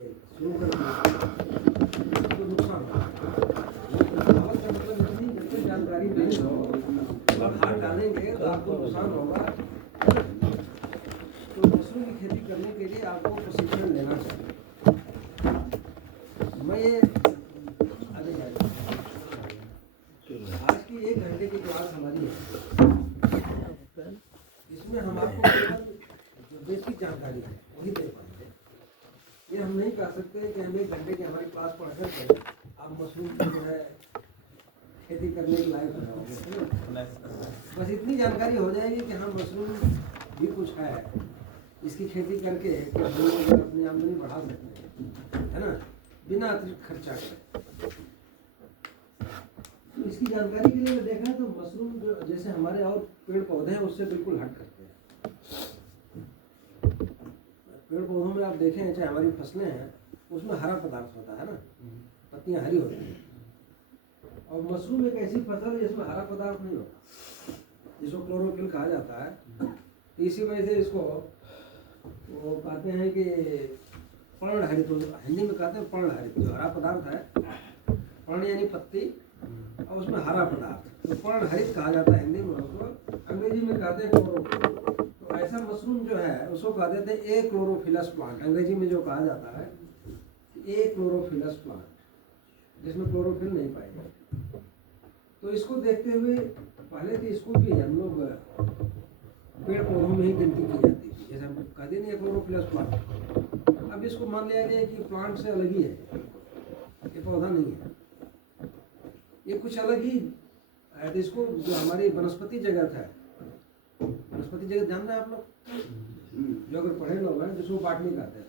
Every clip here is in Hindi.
शुरू कर दिया तो नुकसान दावत का मतलब इतनी जल्दी जानकारी नहीं हो और हाथ डालेंगे तो आपको नुकसान होगा। तो मशरूम की खेती करने के लिए आपको प्रशिक्षण लेना चाहिए। मैं ये आज की 1 घंटे की क्लास हमारी है, इसमें हम आपको केवल जो बेसिक जानकारी है वही दे पाएंगे। ये हम नहीं कह सकते कि हम 1 घंटे की हमारी क्लास पढ़कर के आप मशरूम की जो है खेती करने के लायक हो जाओगे। बस इतनी जानकारी हो जाएगी कि हाँ मशरूम भी कुछ है, इसकी खेती करके हम लोग अपनी आमदनी बढ़ा सकते हैं, है ना, बिना अतिरिक्त खर्चा करें। तो इसकी जानकारी के लिए देखा तो मशरूम जो जैसे हमारे और पेड़ पौधे हैं उससे बिल्कुल हट करते हैं। पेड़ पौधों में आप देखें चाहे हमारी फसलें हैं उसमें हरा पदार्थ होता है ना, पत्तियां हरी होती हैं, और मशरूम एक ऐसी फसल है जिसमें हरा पदार्थ नहीं होता, जिसको क्लोरोफिल कहा जाता है। इसी वजह से इसको वो कहते हैं कि पर्णहरित, हिंदी में कहते हैं पर्णहरित। जो हरा पदार्थ है, पर्ण यानी पत्ती और उसमें हरा पदार्थ, तो पर्णहरित कहा जाता है हिंदी में, उसको अंग्रेजी में कहते हैं क्लोरोफिल। तो ऐसा मशरूम जो है उसको कह देते हैं ए क्लोरोफिलस प्लांट, अंग्रेजी में जो कहा जाता है ए क्लोरोफिलस प्लांट, जिसमें क्लोरोफिल नहीं पाई जाती। तो इसको देखते हुए पहले तो इसको भी हम लोग पेड़ पौधों में ही गिनती की जाती थी, जैसे हम कहते नहीं क्लोरोफिलस प्लांट। अब इसको मान लिया जाए कि प्लांट से अलग ही है, ये पौधा नहीं है, ये कुछ अलग ही है। तो इसको जो हमारी वनस्पति जगत है, वनस्पति जगत जान रहे हैं आप लोग, जो अगर पढ़े लोग हैं जिसको बाटनी कहते हैं।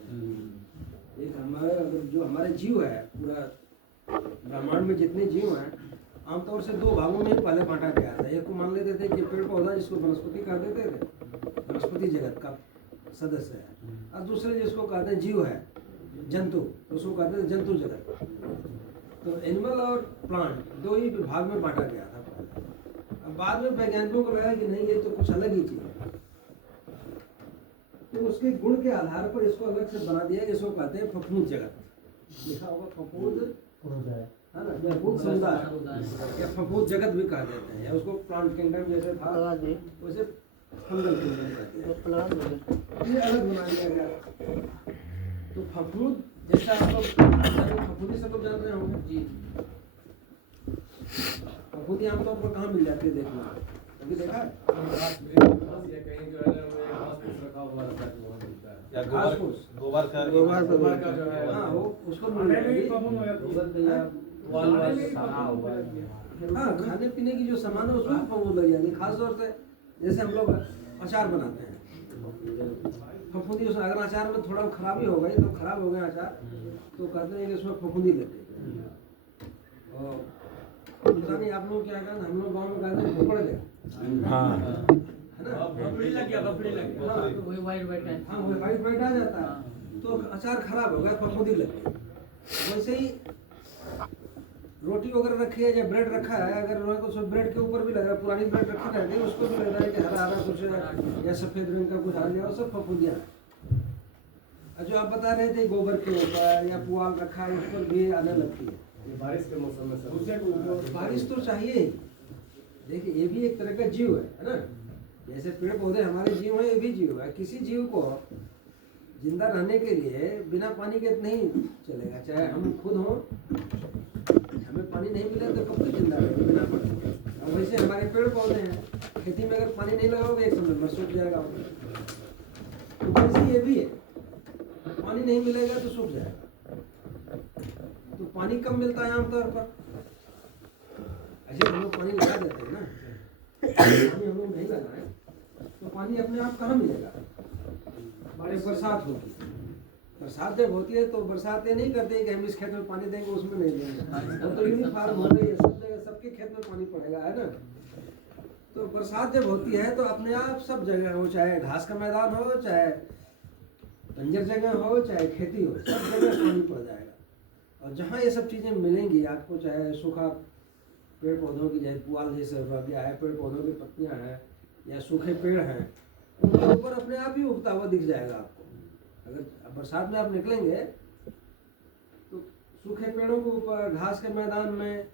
एक हमारे अगर जो हमारे जीव है, पूरा ब्रह्मांड में जितने जीव हैं आमतौर से 2 भागों में पहले बांटा गया था। एक को मान लेते थे कि पेड़ पौधा, जिसको वनस्पति कह देते थे, वनस्पति जगत का सदस्य है, और दूसरे जिसको कहते हैं जीव है, जंतु, उसको कहते हैं जंतु जगत। तो एनिमल और प्लांट 2 ही विभाग में बांटा गया था पहले। अब बाद में वैज्ञानिकों को लगा कि नहीं, ये तो कुछ अलग ही चीज है, तो उसके गुण के आधार पर इसको अलग से बना दिया, जिसको कहते हैं फफूंद जगत। लिखा होगा फफूंद, है ना, या फफूंद समुदाय या फफूंद जगत भी कहा जाता है, या उसको प्लांट किंगडम जैसे था वैसे फंगल किंगडम कहते हैं, ये अलग बना दिया गया। तो फफूंद जैसा आप लोग फफूंदी सब लोग जान रहे होंगे जी। फफूंदी आमतौर पर कहाँ मिल जाती है, देखना कभी देखा है? गोबर का जो है, हाँ वो उसको हाँ, खाने पीने की जो सामान है उसमें फफूंद लग जाती है। खासतौर से जैसे हम लोग अचार बनाते हैं, फफूंदी उसमें अगर अचार में थोड़ा खराबी हो गई तो खराब हो गया अचार, तो कहते हैं कि उसमें फफूंदी लग गई। और पता नहीं आप लोग क्या कहते हैं, हम लोग गाँव में कहते हैं भोपड़ गया, हाँ है ना, बफड़ी लग गया, बफड़ी लग गया, हाँ वही वाइट है। हाँ, वो वाइट आ जाता है, तो अचार खराब हो गया, फफूंदी लग गई। वैसे ही रोटी वगैरह रखी है या ब्रेड रखा है, अगर उसको ब्रेड के ऊपर भी लग रहा है, पुरानी ब्रेड रखी रहती है, उसको भी लग रहा है कि हरा हरा कुछ है या सफेद रंग का कुछ आ गया, वो सब फफूंदियाँ हैं। जो आप बता रहे थे गोबर के ऊपर या पुआल रखा है, उस पर भी आने लगती है। बारिश के मौसम में बारिश तो चाहिए ही। देखिए ये भी एक तरह का जीव है ना, जैसे पेड़ पौधे हमारे जीव हैं, ये भी जीव है। किसी जीव को जिंदा रहने के लिए बिना पानी के नहीं चलेगा, चाहे हम खुद हों, हमें पानी नहीं मिले तो कब तक जिंदा रहेगा बिना पानी के। और वैसे हमारे पेड़ पौधे हैं, खेती में अगर पानी नहीं लगाओगे एक समय में सूख जाएगा। तो वैसे ये भी है, पानी नहीं मिलेगा तो सूख जाएगा। तो पानी कम मिलता है आमतौर पर, ऐसे हम लोग पानी लगा देते हैं ना, पानी हम लोग नहीं लगाए तो पानी अपने आप कहाँ मिलेगा। हमारे बरसात होगी, बरसात जब होती है तो बरसात ये नहीं करते कि हम इस खेत में पानी देंगे उसमें नहीं देंगे, वो तो यूनिफॉर्म हो रही है, सब जगह सबके खेत में पानी पड़ेगा, है ना। तो बरसात जब होती है तो अपने आप सब जगह हो, चाहे घास का मैदान हो, चाहे बंजर जगह हो, चाहे खेती हो, सब जगह पानी पड़ जाएगा। और जहाँ ये सब चीज़ें मिलेंगी आपको, चाहे सूखा पेड़ पौधों की, चाहे पुआल जैसे रह गया है, पेड़ पौधों की पत्तियाँ हैं या सूखे पेड़ हैं, उनके ऊपर अपने आप ही उगता हुआ दिख जाएगा आपको। अगर बरसात में आप निकलेंगे सूखे पेड़ों के ऊपर, घास के मैदान में,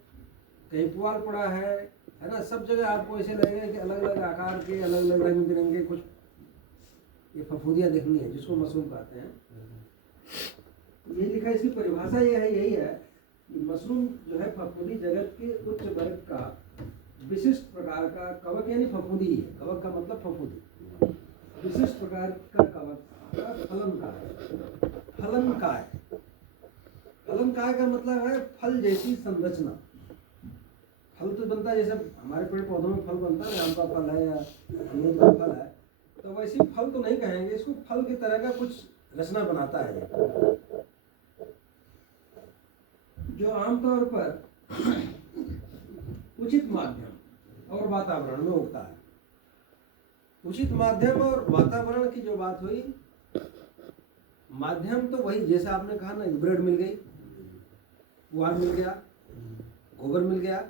कहीं पुआल पड़ा है ना, सब जगह आपको ऐसे लगेगा कि अलग अलग आकार के, अलग अलग रंग बिरंगे कुछ ये फफूंदियाँ दिखनी है, जिसको मशरूम कहते हैं। ये लिखा, इसकी परिभाषा ये है, यही है कि मशरूम जो है फफूंदी जगत के उच्च वर्ग का विशिष्ट प्रकार का कवक, यानी फफूंदी ही है। कवक का मतलब फफूंदी, विशिष्ट प्रकार का कवक का फलनकाय। फलनकाय, फलनकाय का मतलब है फल जैसी संरचना। फल तो बनता है जैसे हमारे पेड़ पौधों में फल बनता है, आम का फल है या अमरूद का फल है, तो वैसे फल तो नहीं कहेंगे इसको, फल की तरह का कुछ रचना बनाता है ये, जो आमतौर पर उचित माध्यम और वातावरण में उगता है। उचित माध्यम और वातावरण की जो बात हुई, माध्यम तो वही जैसे आपने कहा ना, ब्रेड मिल गई, पुआल मिल गया, गोबर मिल गया,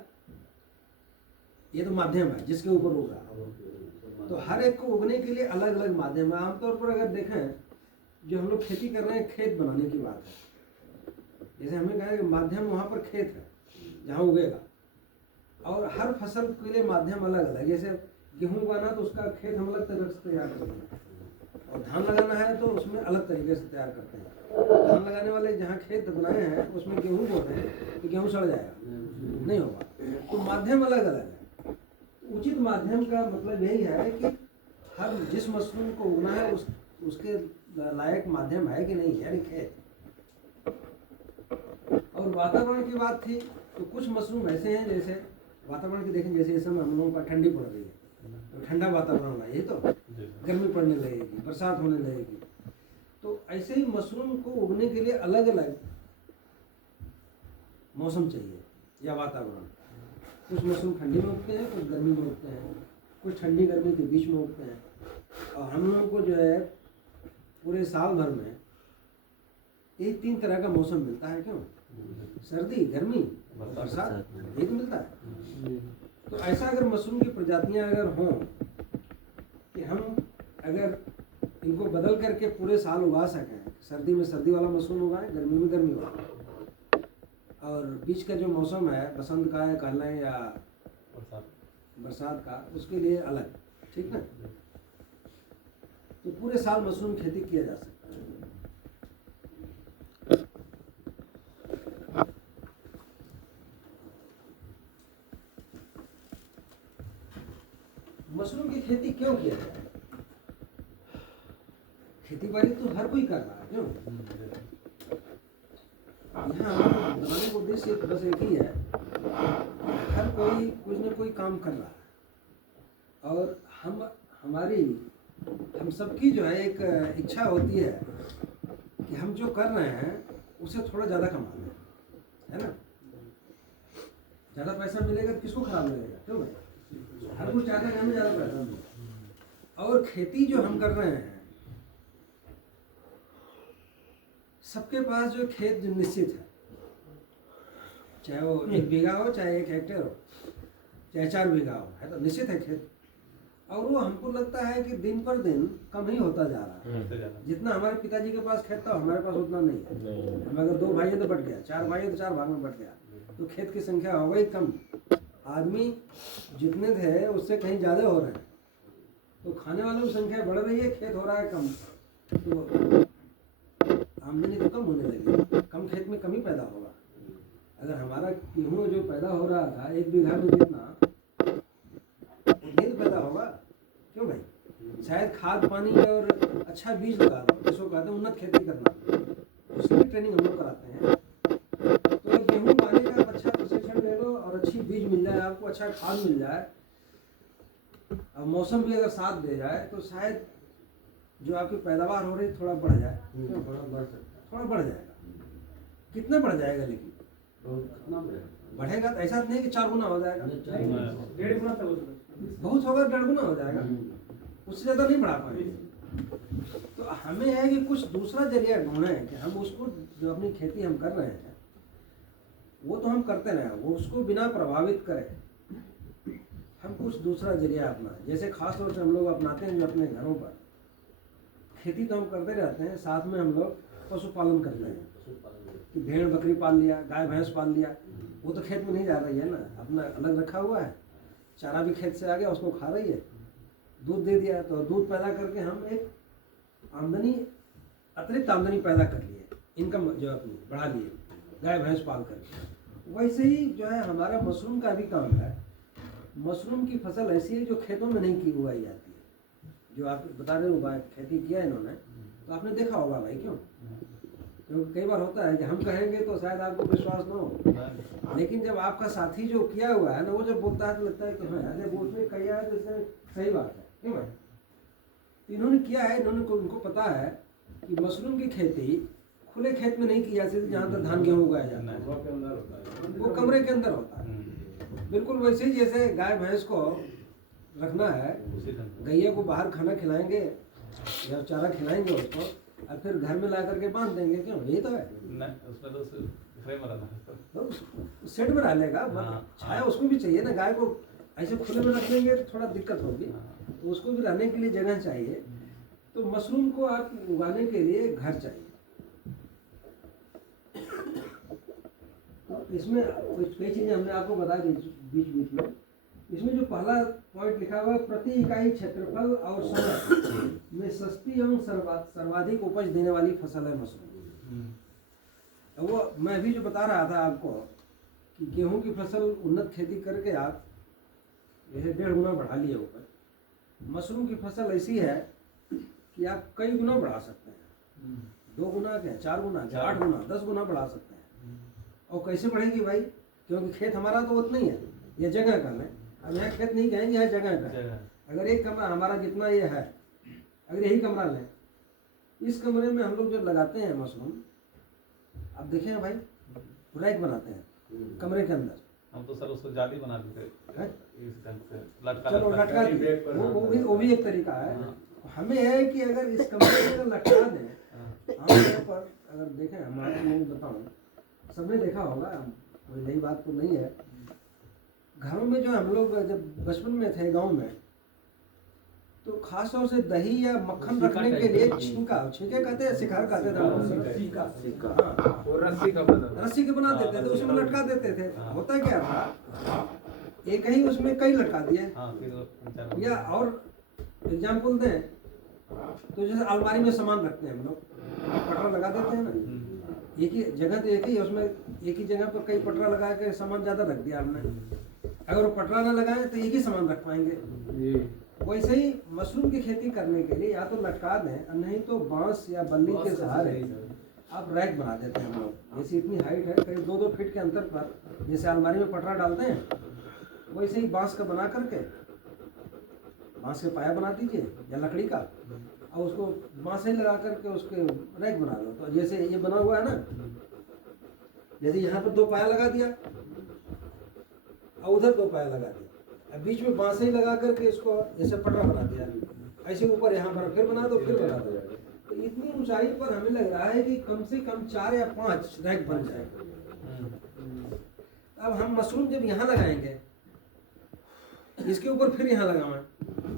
ये तो माध्यम है जिसके ऊपर उगा। तो हर एक को उगने के लिए अलग अलग माध्यम है। आमतौर पर अगर देखें, जो हम लोग खेती कर रहे हैं, खेत बनाने की बात है। जैसे हमें कहा कि माध्यम वहाँ पर खेत है जहाँ उगेगा, और हर फसल के लिए माध्यम अलग अलग। जैसे गेहूँ उगाना तो उसका खेत हम अलग तरीके से तैयार करते हैं, और धान लगाना है तो उसमें अलग तरीके से तैयार करते हैं। धान लगाने वाले जहाँ खेत बनाए हैं उसमें गेहूँ बो रहे हैं तो गेहूँ सड़ जाएगा, नहीं होगा। तो माध्यम अलग अलग है। उचित माध्यम का मतलब यही है कि हर जिस मशरूम को उगना है उसके लायक माध्यम है कि नहीं, यानी खेत। और वातावरण की बात थी, तो कुछ मशरूम ऐसे हैं, जैसे वातावरण की देखें, जैसे इस समय हम लोगों का ठंडी पड़ रही है, तो ठंडा वातावरण है, ये तो गर्मी पड़ने लगेगी, बरसात होने लगेगी। तो ऐसे ही मशरूम को उगने के लिए अलग अलग मौसम चाहिए या वातावरण। कुछ मशरूम ठंडी में उगते हैं, कुछ गर्मी में उगते हैं, कुछ ठंडी गर्मी के बीच में उगते हैं। और हम लोगों को जो है पूरे साल भर में यही 3 तरह का मौसम मिलता है। क्यों? सर्दी, गर्मी, बरसात, यही तो मिलता है। तो ऐसा अगर मशरूम की प्रजातियां अगर हों कि हम अगर इनको बदल करके पूरे साल उगा सकें, सर्दी में सर्दी वाला मशरूम उगाएं, गर्मी में गर्मी वाला, और बीच का जो मौसम है बसंत का है, कह लें, या बरसात का, उसके लिए अलग, ठीक ना। तो पूरे साल मशरूम खेती किया जा सकता है। मशरूम की खेती क्यों किया जाए? खेती बाड़ी तो हर कोई कर रहा है, क्यों? यहाँ बनाने का उद्देश्य बस एक ही है, हर कोई कुछ न कोई काम कर रहा है, और हम सबकी जो है एक इच्छा होती है कि हम जो कर रहे हैं उसे थोड़ा ज़्यादा कमा लें, है ना। ज़्यादा पैसा मिलेगा तो किसको खराब लगेगा, क्यों भाई? हर कोई चाहता है कि हमें ज़्यादा पैसा मिले। और खेती जो हम कर रहे हैं, सबके पास जो खेत जो निश्चित है, चाहे वो 1 बीघा हो, चाहे 1 हेक्टेयर हो, चाहे 4 बीघा हो, है तो निश्चित है खेत। और वो हमको लगता है कि दिन पर दिन कम ही होता जा रहा है। जितना हमारे पिताजी के पास खेत था, हमारे पास उतना नहीं है। हम अगर 2 भाई हैं तो बट गया, 4 भाई हैं तो 4 भाग में बट गया, तो खेत की संख्या हो गई कम। आदमी जितने थे उससे कहीं ज़्यादा हो रहे हैं, तो खाने वालों की संख्या बढ़ रही है, खेत हो रहा है कम, तो आमदनी तो कम होने लगी। कम खेत में कम ही पैदा होगा। अगर हमारा गेहूँ जो पैदा हो रहा था 1 बीघा में जितना, उतनी तो पैदा होगा, क्यों भाई? शायद खाद पानी और अच्छा बीज लगा दो, जिसको कहते हैं उन्नत खेती करना, उसकी भी ट्रेनिंग हम लोग कराते हैं। तो गेहूँ उगाने का अच्छा प्रशिक्षण ले लो और अच्छी बीज मिल जाए आपको, अच्छा खाद मिल जाए, और मौसम भी अगर साथ दे जाए, तो शायद जो आपकी पैदावार हो रही थोड़ा बढ़ जाए। थोड़ा बढ़ जाएगा। कितना बढ़ जाएगा? लेकिन बढ़ेगा तो ऐसा नहीं कि 4 गुना हो जाएगा, 1.5 गुना तक बहुत होगा 1.5 गुना हो जाएगा, उससे ज़्यादा नहीं बढ़ा पाएंगे। तो हमें है कि कुछ दूसरा जरिया ढूंढें कि हम उसको, जो अपनी खेती हम कर रहे हैं वो तो हम करते रहें, वो उसको बिना प्रभावित करें, हम कुछ दूसरा जरिया अपनाएं। जैसे खास तौर से हम लोग अपनाते हैं जो अपने घरों पर खेती तो हम करते रहते हैं, साथ में हम लोग पशुपालन करते हैं कि भेड़ बकरी पाल लिया, गाय भैंस पाल लिया, वो तो खेत में नहीं जा रही है ना, अपना अलग रखा हुआ है, चारा भी खेत से आ गया, उसको खा रही है, दूध दे दिया, तो दूध पैदा करके हम एक आमदनी, अतिरिक्त आमदनी पैदा कर लिए, इनकम जो है अपनी बढ़ा लिए गाय भैंस पाल कर। वैसे ही जो है हमारा मशरूम का भी काम है। मशरूम की फसल ऐसी है जो खेतों में नहीं की उगाई जाती है, जो आप बता रहे हो खेती किया है इन्होंने, तो आपने देखा होगा भाई, क्यों? क्योंकि कई बार होता है कि हम कहेंगे तो शायद आपको विश्वास ना हो, लेकिन जब आपका साथी जो किया हुआ है ना, वो जब बोलता है तो लगता है कि हाँ यार वो उसने किया है तो इसने सही बात है, क्यों है? इन्होंने किया है, उनको पता है कि मशरूम की खेती खुले खेत में नहीं की जा सकती, जहाँ तक धान गेहूँ उगाया जाता है, वो कमरे के अंदर होता है। बिल्कुल वैसे ही जैसे गाय भैंस को रखना है, गैया को बाहर खाना खिलाएंगे या चारा खिलाएंगे उसको, और फिर घर में ला करके बांध देंगे, क्यों? यही तो है। उसमें तो फ्रेम रहना तो शेड में रह लेगा, छाया उसको भी चाहिए ना। गाय को ऐसे खुले में रख देंगे तो थोड़ा दिक्कत होगी, तो उसको भी रहने के लिए जगह चाहिए। तो मशरूम को आप उगाने के लिए घर चाहिए। तो इसमें कई चीज़ें हमने आपको बता दी बीच बीच में। इसमें जो पहला पॉइंट लिखा हुआ है, प्रति इकाई क्षेत्रफल और समय में सस्ती एवं सर्वाधिक उपज देने वाली फसल है मशरूम। वो मैं भी जो बता रहा था आपको कि गेहूं की फसल उन्नत खेती करके आप जैसे 1.5 गुना बढ़ा लिए ऊपर, मशरूम की फसल ऐसी है कि आप कई गुना बढ़ा सकते हैं, 2 गुना क्या, 4 गुना क्या, 8 गुना, 10 गुना बढ़ा सकते हैं। और कैसे बढ़ेगी भाई? क्योंकि खेत हमारा तो उतना ही है, यह जगह कम है। अब यहाँ खेत नहीं कहेंगे, यहाँ जगह का है। अगर एक कमरा हमारा जितना ये है, अगर यही कमरा लें, इस कमरे में हम लोग जो लगाते हैं मशरूम, आप देखें भाई, रैक बनाते हैं कमरे के अंदर। हम तो सर उसको जाली बना देते हैं, चलो लटका दिए, वो भी एक तरीका है। हमें है कि अगर इस कमरे में लटका दें, आमतौर पर अगर देखें, हमारे मैं बताऊँ, सबने देखा होगा, कोई नई बात तो नहीं है। घरों में जो हम लोग जब बचपन में थे गांव में, तो खास तौर से दही या मक्खन रखने के लिए छींके कहते हैं, शिकार कहते थे, रस्सी के बना देते थे, उसमें लटका देते थे। होता क्या था, एक ही उसमें कई लटका दिए। या और एग्जाम्पल दें तो जैसे अलमारी में सामान रखते हैं हम लोग, पटरा लगा देते हैं ना, एक ही जगह तो एक ही, उसमें एक ही जगह पर कई पटरा लगा के सामान ज़्यादा रख दिया हमने। अगर वो पटरा ना लगाए तो एक ही सामान रख पाएंगे। वैसे ही मशरूम की खेती करने के लिए या तो लटका दें, नहीं तो बांस या बल्ली के सहारे आप रैक बना देते हैं हम लोग। जैसे इतनी हाइट है, करीब 2-2 फीट के अंतर पर, जैसे अलमारी में पटरा डालते हैं, वैसे ही बांस का बना करके, बांस के पाया बना दीजिए या लकड़ी का, और उसको बांस ही लगा करके उसके रैक बना दो। तो जैसे ये बना हुआ है ना, यदि यहाँ पर 2 पाया लगा दिया और उधर 2 पाया लगा दिया, बीच में बांस ही लगा करके इसको जैसे पटरा बना दिया, ऐसे ऊपर यहाँ पर फिर बना दो, फिर बना दो। तो इतनी ऊंचाई पर हमें लग रहा है कि कम से कम 4 या 5 रैक बन जाए। अब हम मशरूम जब यहाँ लगाएंगे, इसके ऊपर फिर यहाँ लगाएं,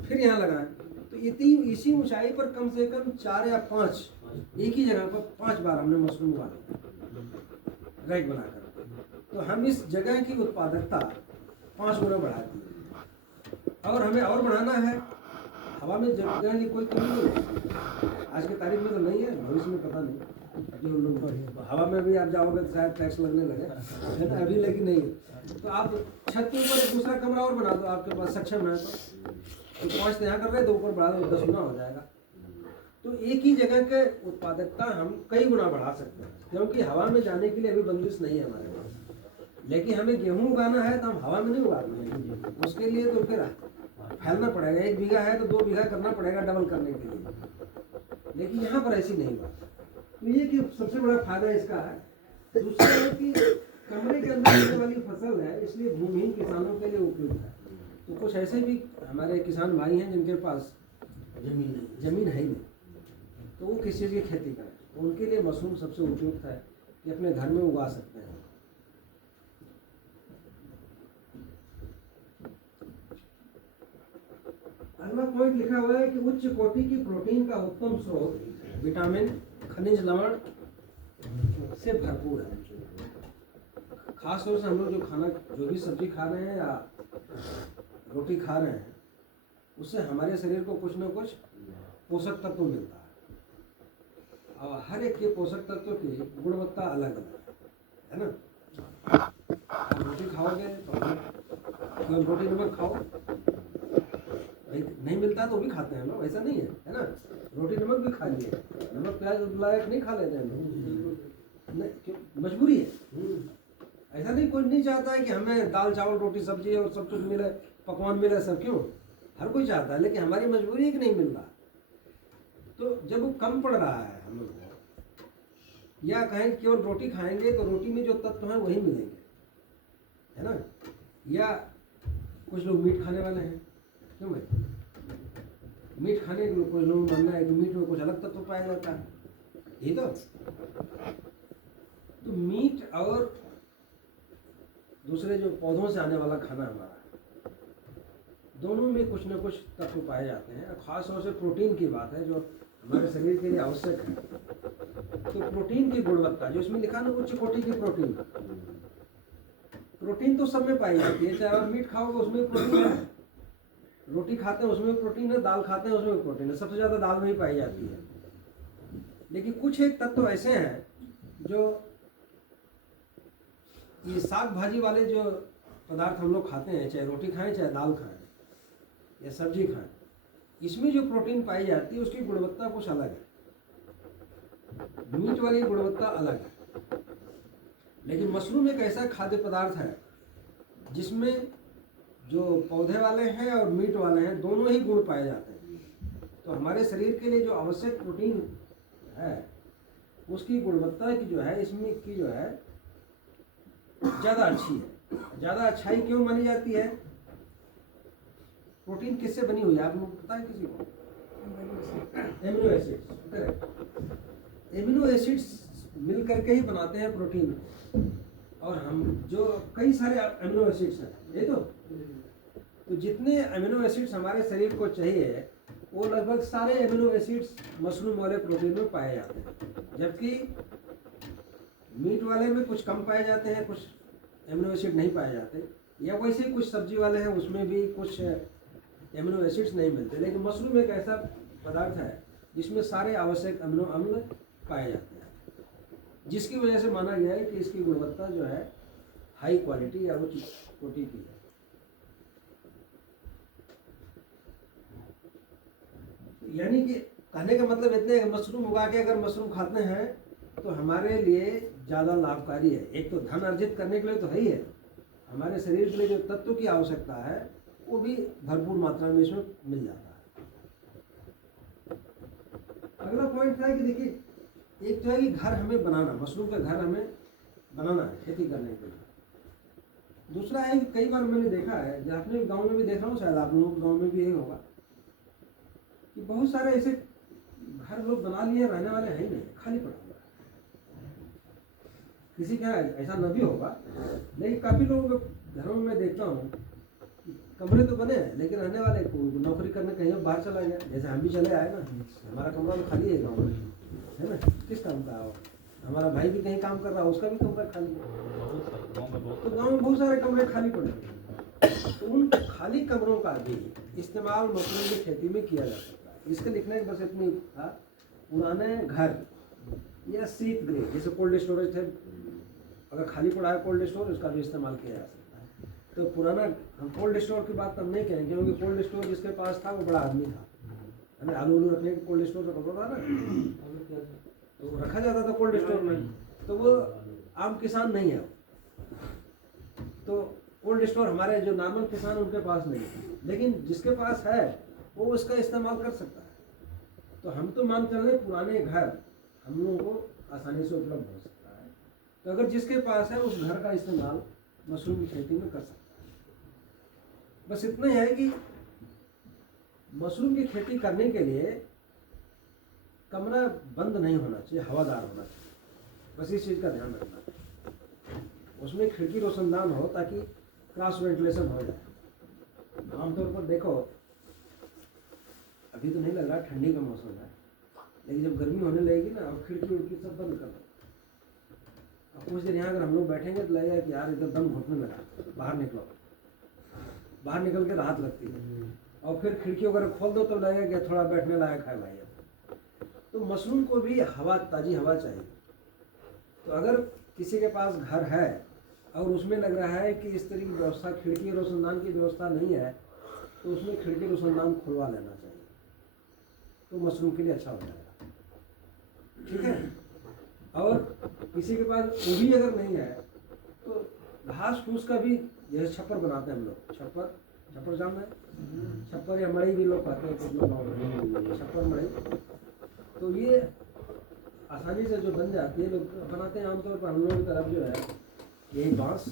फिर यहाँ लगाएं, तो इसी ऊंचाई पर कम से कम 4 या 5 एक ही जगह पर 5 बार हमने मशरूम उगाया रैक बनाकर। तो हम इस जगह की उत्पादकता 5 गुना बढ़ा दी। और हमें और बढ़ाना है, हवा में जगह की कोई कमी नहीं है। आज की तारीख में तो नहीं है, भविष्य में पता नहीं। जो लोग हवा में भी आप जाओगे तो शायद टैक्स लगने लगे, है ना, अभी लेकिन नहीं है। तो आप छत के ऊपर एक दूसरा कमरा और बना दो, आपके पास सक्षम है तो 5 यहाँ कर रहे हैं तो ऊपर बढ़ा दो, 10 गुना हो जाएगा। तो एक ही जगह के उत्पादकता हम कई गुना बढ़ा सकते हैं, क्योंकि हवा में जाने के लिए अभी बंदिश नहीं है हमारे पास। लेकिन हमें गेहूं उगाना है तो हम हवा में नहीं उगा पाएंगे, उसके लिए तो फिर फैलना पड़ेगा। 1 बीघा है तो 2 बीघा करना पड़ेगा डबल करने के लिए, लेकिन यहाँ पर ऐसी नहीं बात। तो ये कि सबसे बड़ा फायदा इसका है। दूसरा है कि कमरे के अंदर होने वाली फसल है, इसलिए भूमिहीन किसानों के लिए उपयुक्त है। तो कुछ ऐसे भी हमारे किसान भाई हैं जिनके पास जमीन है ही नहीं, तो वो किस चीज़ की खेती करें, तो उनके लिए मशरूम सबसे उपयुक्त है कि अपने घर में उगा सकते हैं। अगला पॉइंट लिखा हुआ है कि उच्च कोटि की प्रोटीन का उत्तम स्रोत, विटामिन, खनिज लवण, से भरपूर है। खास तौर से हम लोग जो खाना, जो भी सब्जी खा रहे हैं या रोटी खा रहे हैं, उससे हमारे शरीर को कुछ ना कुछ पोषक तत्व मिलता है और हर एक के पोषक तत्व की गुणवत्ता अलग अलग है ना। आप रोटी खाओगे तो केवल रोटी नमक खाओ, भाई नहीं मिलता तो भी खाते हैं लोग, ऐसा नहीं है ना। रोटी नमक भी खा लिए, नमक प्याज लायक नहीं खा लेते हैं लोग, नहीं क्यों, मजबूरी है। ऐसा नहीं, कोई नहीं चाहता है कि हमें दाल चावल रोटी सब्जी और सब कुछ मिले, पकवान मिले सब, क्यों, हर कोई चाहता है, लेकिन हमारी मजबूरी है कि नहीं मिल रहा। तो जब वो कम पड़ रहा है हम लोग को, या कहें कि केवल रोटी खाएंगे तो रोटी में जो तत्व हैं वही मिलेंगे, है ना। या कुछ लोग मीट खाने वाले हैं, क्यों भाई, मीट खाने के लोग, कुछ लोग मानना है कि मीट में कुछ अलग तत्व पाया जाता है, ये तो मीट और दूसरे जो पौधों से आने वाला खाना हमारा, दोनों में कुछ ना कुछ तत्व पाए जाते हैं। खास तौर से प्रोटीन की बात है जो हमारे शरीर के लिए आवश्यक है। तो प्रोटीन की गुणवत्ता जो इसमें लिखा ना, उच्च कोटि की प्रोटीन, प्रोटीन तो सब में पाई जाती है। चाहे आप मीट खाओगे उसमें प्रोटीन है, रोटी खाते हैं उसमें प्रोटीन है, दाल खाते हैं उसमें प्रोटीन है, सबसे ज़्यादा दाल में ही पाई जाती है। लेकिन कुछ एक तत्व ऐसे हैं जो ये साग भाजी वाले जो पदार्थ हम लोग खाते हैं, चाहे रोटी खाएं चाहे दाल खाएं या सब्जी खाएं, इसमें जो प्रोटीन पाई जाती है उसकी गुणवत्ता कुछ अलग है, मीट वाली गुणवत्ता अलग है। लेकिन मशरूम एक ऐसा खाद्य पदार्थ है जिसमें जो पौधे वाले हैं और मीट वाले हैं दोनों ही गुण पाए जाते हैं। तो हमारे शरीर के लिए जो आवश्यक प्रोटीन है उसकी गुणवत्ता की जो है, इसमें की जो है ज़्यादा अच्छी है। ज़्यादा अच्छाई क्यों मानी जाती है? प्रोटीन किससे बनी हुई है आपको पता है किसी को? Amino acids, correct. Amino acids मिल करके ही बनाते हैं प्रोटीन। और हम जो कई सारे एमिनो एसिड्स हैं, ये तो जितने एमिनो एसिड्स हमारे शरीर को चाहिए वो लगभग सारे एमिनो एसिड्स मशरूम वाले प्रोटीन में पाए जाते हैं। जबकि मीट वाले में कुछ कम पाए जाते हैं, कुछ एमिनो एसिड नहीं पाए जाते, या वैसे ही कुछ सब्जी वाले हैं उसमें भी कुछ एमिनो एसिड्स नहीं मिलते। लेकिन मशरूम एक ऐसा पदार्थ है जिसमें सारे आवश्यक अमीनो अम्ल पाए जाते हैं, जिसकी वजह से माना गया है कि इसकी गुणवत्ता जो है हाई क्वालिटी या उच्च कोटि की है। यानी कि कहने का मतलब इतने मशरूम उगा के अगर मशरूम खाते हैं तो हमारे लिए ज़्यादा लाभकारी है। एक तो धन अर्जित करने के लिए तो है ही है, हमारे शरीर के लिए जो तत्व की आवश्यकता है वो भी भरपूर मात्रा में इसमें मिल जाता है। अगला पॉइंट था कि देखिए, एक तो है कि घर हमें बनाना, मशरूम का घर हमें बनाना है खेती करने के लिए। दूसरा है कि कई बार मैंने देखा है, जो अपने गांव में भी देखा हूँ, शायद आप लोगों के गाँव में भी यही होगा, कि बहुत सारे ऐसे घर लोग बना लिए, रहने वाले हैं ही नहीं, खाली पड़ा हुआ है। किसी का ऐसा न भी होगा, लेकिन काफ़ी लोगों के घरों में देखता हूँ कमरे तो बने हैं लेकिन रहने वाले को नौकरी करने कहीं बाहर चला गया। जैसे हम भी चले आए ना, हमारा कमरा तो खाली है गाँव में, है ना, किस काम का हो, हमारा भाई भी कहीं काम कर रहा है, उसका भी कमरा खाली है। तो गाँव में बहुत सारे कमरे खाली पड़े हैं, तो उन खाली कमरों का भी इस्तेमाल मशरूम की खेती में किया जा सकता है। इसके लिखने के बस इतनी था, पुराने घर या शीत गृह जैसे कोल्ड स्टोरेज थे, अगर खाली पड़ा है कोल्ड स्टोर, उसका भी इस्तेमाल किया जा सकता है। तो पुराना, हम कोल्ड स्टोर की बात तब नहीं कहेंगे क्योंकि कोल्ड स्टोर जिसके पास था वो बड़ा आदमी था, हमें आलू रखने के कोल्ड स्टोर रखा था ना, तो रखा जाता था कोल्ड स्टोर में, तो वो आम किसान नहीं है, तो कोल्ड स्टोर हमारे जो नॉर्मल किसान उनके पास नहीं है, लेकिन जिसके पास है वो उसका इस्तेमाल कर सकता है। तो हम तो मान कर रहे पुराने घर हम लोगों को आसानी से उपलब्ध हो सकता है, तो अगर जिसके पास है उस घर का इस्तेमाल मशरूम की खेती में कर सकता है। बस इतना है कि मशरूम की खेती करने के लिए कमरा बंद नहीं होना चाहिए, हवादार होना चाहिए, बस इस चीज़ का ध्यान रखना। उसमें खिड़की रोशनदान हो ताकि क्रॉस वेंटिलेशन हो जाए। आमतौर पर देखो, अभी तो नहीं लग रहा, ठंडी का मौसम है, लेकिन जब गर्मी होने लगेगी ना और खिड़की उड़की सब बंद कर दो, कुछ देर यहाँ अगर हम लोग बैठेंगे तो लगेगा कि यार इधर दम घुटने में रहा, बाहर निकलो, बाहर निकल के राहत लगती है। और फिर खिड़की अगर खोल दो तो लगेगा कि थोड़ा बैठने लायक है भाई। तो मशरूम को भी हवा, ताज़ी हवा चाहिए। तो अगर किसी के पास घर है और उसमें लग रहा है कि इस तरह की व्यवस्था, खिड़की रोशनदान की व्यवस्था नहीं है, तो उसमें खिड़की रोशनदान खुलवा लेना चाहिए, तो मशरूम के लिए अच्छा हो जाएगा। ठीक है। और किसी के पास वो भी अगर नहीं है तो घास फूस का भी जैसे छप्पर बनाते हैं हम लोग, छप्पर जान है, छप्पर या मड़ई भी लोग कहते हैं, कुछ लोग छप्पर मड़ई, तो ये आसानी से जो बन जाती है, लोग बनाते हैं आमतौर पर हम लोगों की तरफ जो है यही बांस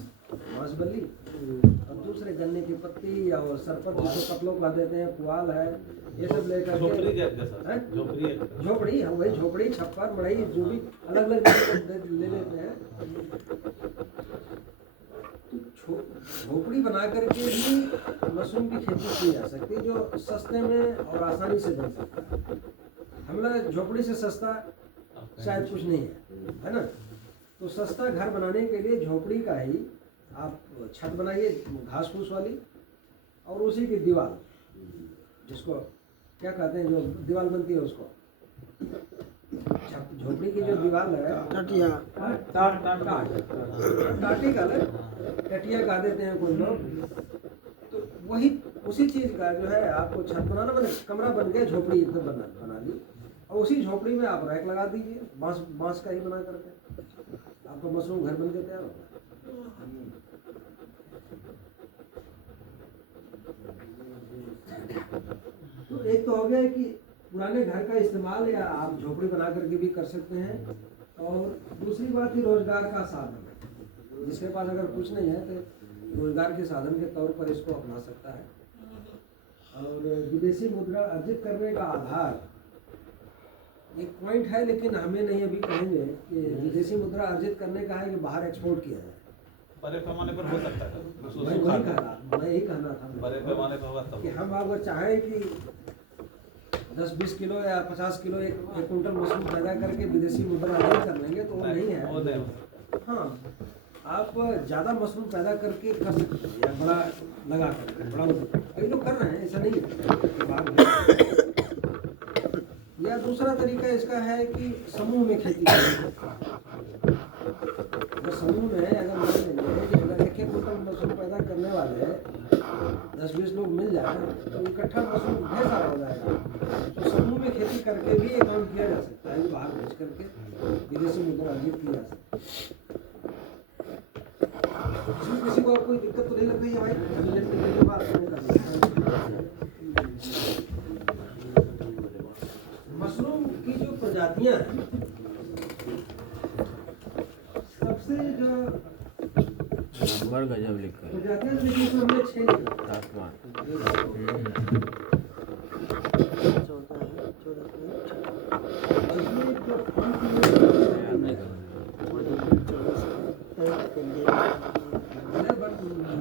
बल्ली और दूसरे गन्ने की पत्ती या वो सरपत जिसको कपलों का देते हैं, पुआल है, ये सब लेकर झोपड़ी के जैसा, झोपड़ी है। झोपड़ी, हाँ वही झोपड़ी, छप्पर मड़ई जो भी अलग अलग ले लेते हैं। तो झोपड़ी बना करके भी मशरूम की खेती की जा सकती है, जो सस्ते में और आसानी से बन सकता है। हमारा झोपड़ी से सस्ता शायद कुछ नहीं है ना। तो सस्ता घर बनाने के लिए झोपड़ी का ही आप छत बनाइए घास फूस वाली, और उसी की दीवार, जिसको क्या कहते हैं, जो दीवार बनती है उसको, झोपड़ी की जो दीवार है, टटिया, टाटी का टटिया कह देते हैं कुछ लोग। तो वही उसी चीज़ का जो है आपको छत बनाना, मतलब कमरा बन गया, झोपड़ी एकदम बना ली, और उसी झोपड़ी में आप रैक लगा दीजिए, बांस का ही बना करके, आपका मशरूम घर बन के तैयार होगा। तो एक तो हो गया कि पुराने घर का इस्तेमाल या आप झोपड़ी बना करके भी कर सकते हैं, और दूसरी बात ही रोजगार का साधन है। जिसके पास अगर कुछ नहीं है तो रोजगार के साधन के तौर पर इसको अपना सकता है। और विदेशी मुद्रा अर्जित करने का आधार एक पॉइंट है, लेकिन हमें नहीं अभी कहेंगे कि विदेशी मुद्रा अर्जित करने का है कि बाहर एक्सपोर्ट किया जाए। बड़े पैमाने पर हो सकता है, मैं यही कहना था बड़े पैमाने पर होगा तब कि हम अगर चाहें कि 10-20 किलो या 50 किलो एक कुंटल मशरूम पैदा करके विदेशी मुद्रा अर्जित कर लेंगे तो वो नहीं है। हाँ, आप ज़्यादा मशरूम पैदा करके कर सकते हैं, या बड़ा लगा कर, बड़ा कई लोग कर रहे हैं, ऐसा नहीं है। या दूसरा तरीका इसका है कि समूह में खेती करें। अगर समूह में अगर मान लेंगे कि अगर एक कुंटल मशरूम पैदा करने वाले 10-20 लोग मिल जाए तो इकट्ठा मशरूम ढेर सारा हो जाएगा। तो समूह में खेती करके भी काम किया जा सकता है, बाहर भेज करके विदेशी मुद्रा अर्जित की जा सकती है। किसी को कोई दिक्कत तो नहीं लग रही है भाई? मशरूम की जो प्रजातियां हैं, सबसे जो नंबर गजब लिखा है, प्रजातियां देखिए, इसमें हमने 6 लिखा तापमान जिसमें जो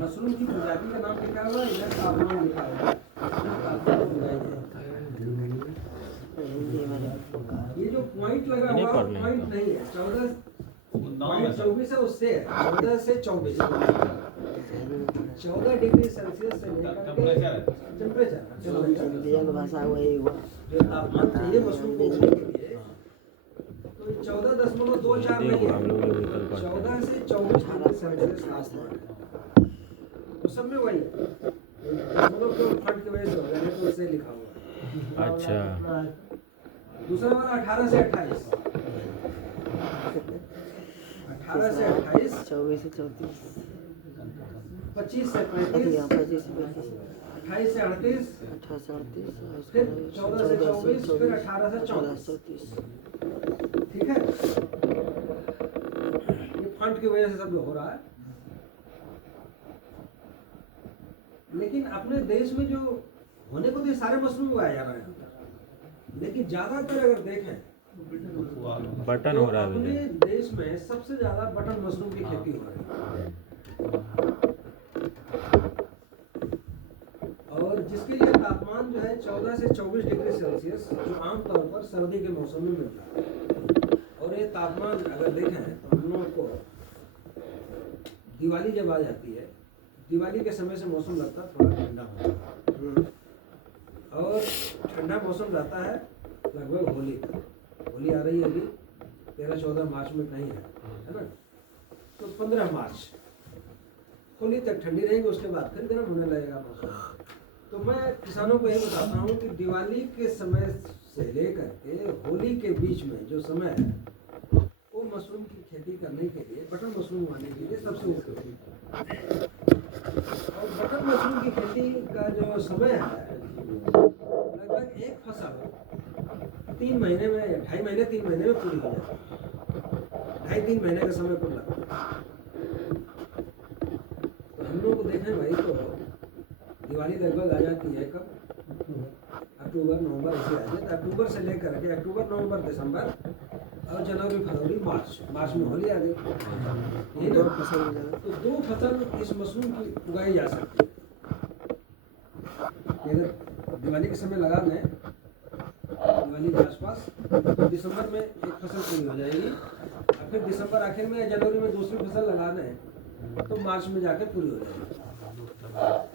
मशरूम की प्रजाति का नाम लिखा हुआ है, इधर तापमान लिखा हुआ है। ये जो पॉइंट लगा हुआ है पॉइंट नहीं है, 14.24 है, उससे 14 से 24 14 डिग्री सेल्सियस से लेकर टेम्परेचर भाषा वही हुआ। जो तापमान चाहिए मशरूम को उगने के लिए, तो 14.24 नहीं है, 14 से 24 डिग्री सेल्सियस तापमान है। तो सब में वही फंड की वजह से हो गया, तो उससे लिखा हुआ है। अच्छा, दूसरा वाला 18 से 28, 18 से 28, 24 से 34, 25 से 35, 25 से 35, 28 से 38, 28 से 38, फिर 14 से 24, फिर 18 से 34। ठीक है, ये फंड की वजह से सब हो रहा है। लेकिन अपने देश में जो होने को तो सारे मशरूम उगाए जा रहे हैं, लेकिन ज्यादातर अगर देखें बटन तो हो रहा है अपने मुझे। देश में सबसे ज्यादा बटन मशरूम की खेती हो रही है, और जिसके लिए तापमान जो है 14 से 24 डिग्री सेल्सियस, जो आमतौर पर सर्दी के मौसम में मिलता है। और ये तापमान अगर देखें तो हम लोगों को दिवाली जब आ जाती है, दिवाली के समय से मौसम लगता है थोड़ा ठंडा होता है और ठंडा मौसम रहता है लगभग होली तक। होली आ रही है अभी 13-14 मार्च में कहीं है ना, तो 15 मार्च होली तक ठंडी रहेगी, उसके बाद फिर गर्म होने लगेगा मौसम। तो मैं किसानों को यही बताता हूँ कि दिवाली के समय से लेकर के होली के बीच में जो समय है वो मशरूम की खेती करने के लिए, बटन मशरूम उगाने के लिए सबसे उपयोगी है। और बटन मशरूम की खेती का जो समय है लगभग एक फसल 3 महीने में, 2.5 महीने 3 महीने में पूरी हो जाती है। 2.5-3 महीने का समय कुल लगता है। तो हम लोग को देखें भाई, तो दिवाली लगभग आ जाती है कब, अक्टूबर नवंबर ऐसे आ जाए। तो अक्टूबर से लेकर के अक्टूबर नवंबर दिसंबर और जनवरी फरवरी मार्च में होली आ गई, यही ना फसल हो जाएगा। तो 2 फसल इस मशरूम की उगाई जा सकती है। अगर दिवाली के समय लगा दें, दिवाली के आसपास, तो दिसंबर में एक फसल पूरी हो जाएगी और फिर दिसंबर आखिर में जनवरी में दूसरी फसल लगा दें तो मार्च में जाकर पूरी हो जाएगी।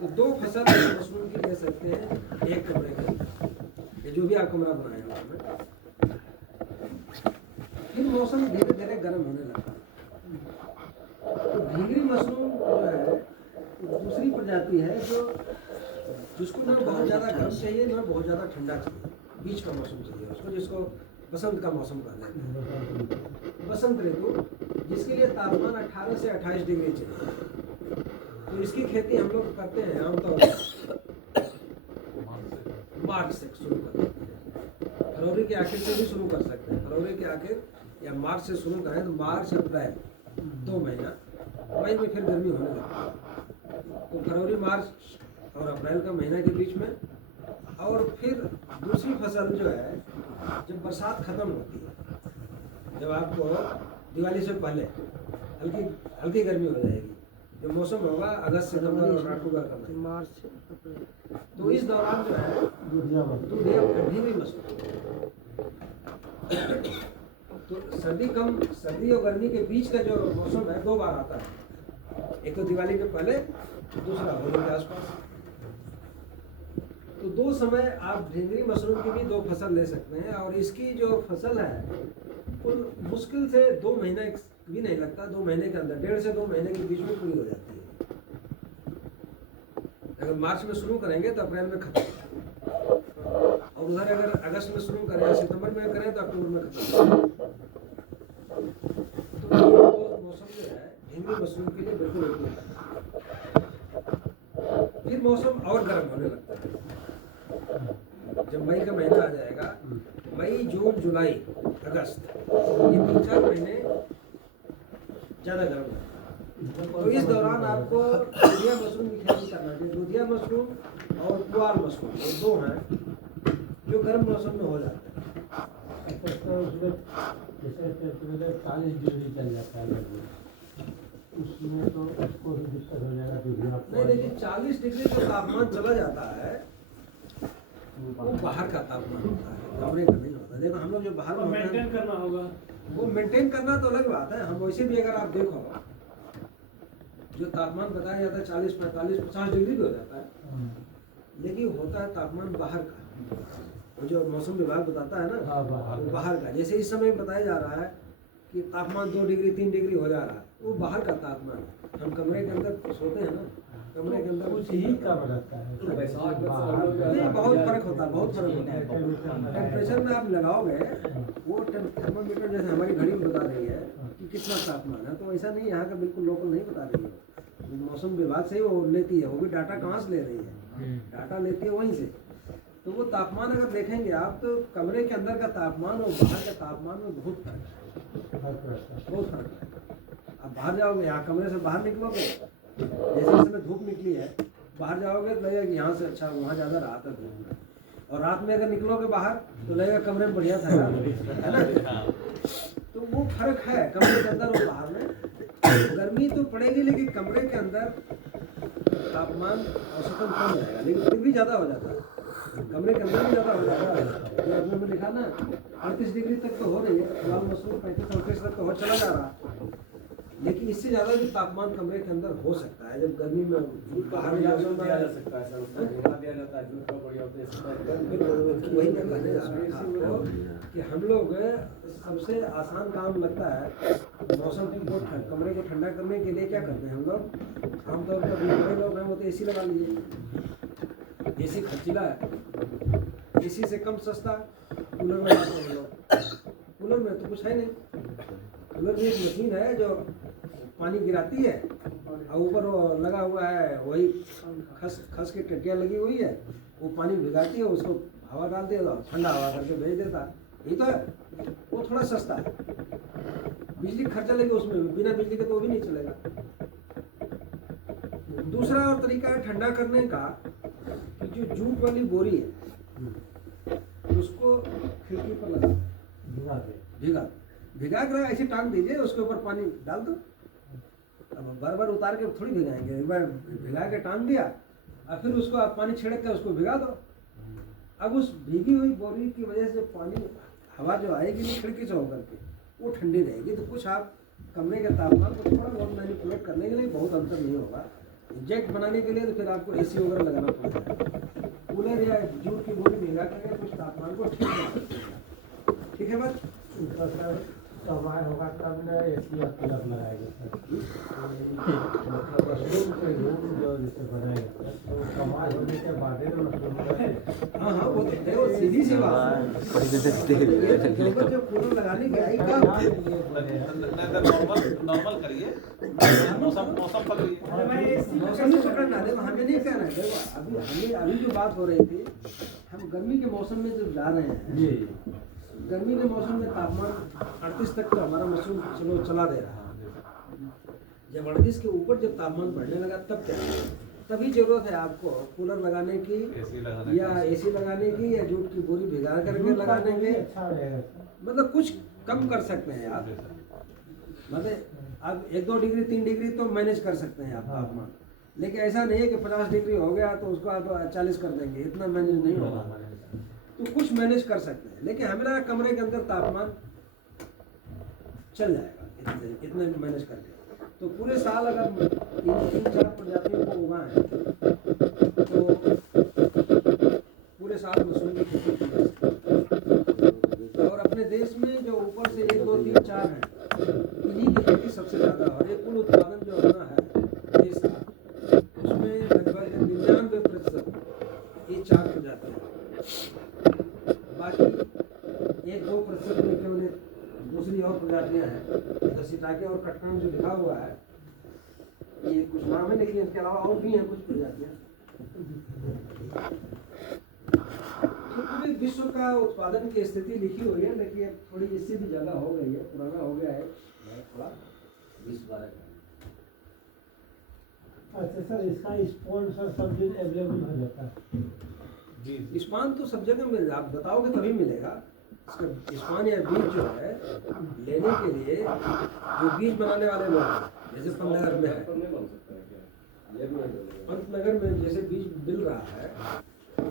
तो 2 फसल मशरूम की ले सकते हैं एक कमरे के अंदर, ये जो भी आप कमरा बनाए हैं उसमें। फिर मौसम धीरे धीरे गर्म होने लगता है। तो ढींगरी मशरूम जो है दूसरी प्रजाति है जो जिसको ना बहुत ज़्यादा गर्म चाहिए ना बहुत ज़्यादा ठंडा चाहिए, बीच का मौसम चाहिए उसको, जिसको बसंत का मौसम कहते हैं, बसंत ऋतु, जिसके लिए तापमान 18 से 28 डिग्री चाहिए। तो इसकी खेती हम लोग करते हैं आमतौर पर मार्च से शुरू करते हैं, फरवरी के आखिर से भी शुरू कर सकते हैं। फरवरी के आखिर या मार्च से शुरू करें तो मार्च अप्रैल 2 महीना, मई में फिर गर्मी होने लगती है। तो फरवरी मार्च और अप्रैल का महीना के बीच में, और फिर दूसरी फसल जो है जब बरसात खत्म होती है, जब आपको दिवाली से पहले हल्की गर्मी हो जाएगी, जो मौसम होगा अगस्त सितंबर और अक्टूबर का महीना, मार्च अप्रैल, तो इस दौरान जो है ढींगरी मशरूम, तो सर्दी और गर्मी के बीच का जो मौसम है 2 बार आता है, एक तो दिवाली के पहले, दूसरा होली के आसपास। तो 2 समय आप ढींगरी मशरूम की भी 2 फसल ले सकते हैं। और इसकी जो फसल है कुल मुश्किल से 2 महीना भी नहीं लगता, 2 महीने के अंदर, 1.5 से 2 महीने के बीच में पूरी हो जाती है। अगर मार्च में शुरू करेंगे तो अप्रैल में खत्म, और उधर अगर अगस्त में शुरू करें या सितंबर में करें तो अक्टूबर में खत्म। तो ये 2 मौसम जो है ढींगरी मशरूम के लिए बिल्कुल उपयुक्त है। फिर मौसम और गर्म होने लगता है जब मई का महीना आ जाएगा, मई जून जुलाई अगस्त, ये 3-4 महीने ज़्यादा गर्म है। तो इस दौरान आपको दुधिया मशरूम की खेती करना चाहिए। दुधिया मशरूम और पुआल मशरूम, ये 2 हैं जो गर्म मौसम में हो जाते हैं। जैसे 40 डिग्री चल जाता है उसमें, तो उसको भी दिक्कत हो जाएगा। नहीं देखिए, 40 डिग्री का तापमान चला जाता है वो बाहर का तापमान होता है, कमरे का नहीं होता। देखो हम लोग जो बाहर में होते मेंटेन हैं करना होगा, वो मेंटेन करना तो अलग बात है। हम वैसे भी अगर आप देखो जो तापमान बताया जाता है 40, 45, 50 डिग्री भी हो जाता है, लेकिन होता है तापमान बाहर का, वो जो मौसम विभाग बताता है ना, वो बाहर का। जैसे इस समय बताया जा रहा है कि तापमान 2 डिग्री 3 डिग्री हो जा रहा है, वो बाहर का तापमान है। हम कमरे के अंदर सोते हैं ना, कमरे के अंदर कुछ ही कम रहता है। नहीं, बहुत फर्क होता है, बहुत फर्क होता है। टेम्परेचर में आप लगाओगे, वो थर्मामीटर जैसे हमारी घड़ी में बता रही है कि कितना तापमान है, तो ऐसा नहीं, यहाँ का बिल्कुल लोकल नहीं बता रही है। मौसम विभाग से ही वो लेती है, वो भी डाटा कहाँ से ले रही है, डाटा लेती है वहीं से। तो वो तापमान अगर देखेंगे आप, तो कमरे के अंदर का तापमान और बाहर के तापमान में बहुत फर्क है, बहुत फर्क है। आप बाहर जाओगे, यहाँ कमरे से बाहर निकलोगे, जैसे इस समय धूप निकली है, बाहर जाओगे तो लगेगा कि यहाँ से अच्छा वहाँ ज़्यादा रात है धूप में, और रात में अगर निकलोगे बाहर तो लगेगा कमरे में बढ़िया था यार, है ना। तो वो फर्क है कमरे के अंदर और बाहर में। गर्मी तो पड़ेगी लेकिन कमरे के अंदर तापमान औसतन कम रहेगा, लेकिन फिर भी ज़्यादा हो जाता है, कमरे के अंदर भी ज़्यादा हो जाता है। ये अपने में लिखा ना 38 डिग्री तक तो हो रही है, फिलहाल मशरूम 35-38 तक तो हो चला जा रहा है। लेकिन इससे ज़्यादा भी तापमान कमरे के अंदर हो सकता है जब गर्मी में बाहर दिया मौसम दिया जा में। सकता है सर, उसका ढेला दिया जाता है, दूध का बढ़िया होता है, इसका बिल्कुल, वही मैं कहने जा रहा था आपको कि हम लोग सबसे आसान काम लगता है मौसम को कमरे को ठंडा करने के लिए क्या करते हैं हम लोग आमतौर पर बड़े लोग हैं वो तो एसी लगा लीजिए। एसी खर्चीला है, एसी से कम सस्ता कूलर में लगाते हैं हम लोग। कूलर में तो कुछ है नहीं, कूलर में एक मशीन है जो पानी गिराती है और ऊपर वो लगा हुआ है, वही खस की टटिया लगी हुई है, वो पानी भिगाती है, उसको हवा डाल देगा, ठंडा हवा करके भेज देता है। ये तो है, वो थोड़ा सस्ता है, बिजली खर्चा लगे उसमें, बिना बिजली के तो वो भी नहीं चलेगा। दूसरा और तरीका है ठंडा करने का कि जो जूट वाली बोरी है उसको खिड़की पर लगा भिगा कर ऐसे टांग दीजिए, उसके ऊपर पानी डाल दो। अब बार बार उतार के थोड़ी भिगाएंगे, एक बार भिगा के टांग दिया और फिर उसको आप पानी छिड़क के उसको भिगा दो। अब उस भीगी हुई बोरी की वजह से पानी हवा जो आएगी ना खिड़की से होकर के वो ठंडी रहेगी। तो कुछ आप कमरे के तापमान को थोड़ा बहुत मैनिपुलेट करने के लिए बहुत अंतर नहीं होगा। जेट बनाने के लिए तो फिर आपको एसी वगैरह लगाना पड़ेगा। कूलर या जूट की बोरी भिगा करके कुछ तापमान को ठीक कर सकते हैं। ठीक है बात। समय होगा तब न एसी और कूलर लगाएंगे सर। मशरूम के रूम जो जैसे बनाएंगे तो समय होने के बाद ही मशरूम। हाँ हाँ वो तो है, वो सीधी सी बात है। जो कूलर लगाने की आई का नॉर्मल करिए, मौसम पकड़िए। मौसम ही पकड़ना देखो, हमें नहीं कहना है। देखो अभी जो बात हो रही थी, हम गर्मी के मौसम में जब जा रहे हैं, गर्मी के मौसम में तापमान 38 तक तो हमारा मशरूम चलो चला दे रहा है। जब 38 के ऊपर जब तापमान बढ़ने लगा तब क्या, तभी जरूरत है आपको कूलर लगाने की या एसी लगाने की या जूट की बोरी भिगा करके लगाने की। अच्छा रहेगा मतलब कुछ कम कर सकते हैं आप, मतलब आप 1-2 डिग्री 3 डिग्री तो मैनेज कर सकते हैं आप तापमान। लेकिन ऐसा नहीं है कि 50 डिग्री हो गया तो उसको आप 40 कर देंगे, इतना मैनेज नहीं होगा। तो कुछ मैनेज कर सकते हैं, लेकिन हमारा कमरे के अंदर तापमान चल जाएगा इतने मैनेज करके। तो पूरे साल अगर 3-4 प्रजातियों को उगाएं तो पूरे साल मशरूम की खेती की जा सकती है। और अपने देश में जो ऊपर से 1, 2, 3, 4 हैं, इन्हीं की खेती सबसे ज़्यादा और ये कुल उत्पादन जो अपना है देश का, उसमें लगभग 99% ये 4 प्रजातियाँ हैं। बाकी 1-2% में केवल दूसरी और प्रजातियाँ हैं, तो सिटाके और कटकान जो लिखा हुआ है ये कुछ नाम है, लेकिन इसके अलावा और भी हैं कुछ प्रजातियाँ। तो पूरे विश्व का उत्पादन की स्थिति लिखी हुई है, लेकिन अब थोड़ी इससे भी ज़्यादा हो गई है, पुराना हो गया है थोड़ा 20-12 का। अच्छा सर, इसका स्पॉन्सर सब दिन अवेलेबल हो जाता है? जी स्पान तो सब जगह मिल, आप बताओगे तभी मिलेगा। इसका स्पान या बीज जो है लेने के लिए जो बीज बनाने वाले लोग हैं, जैसे पंतनगर में है, पंतनगर में जैसे बीज मिल रहा है,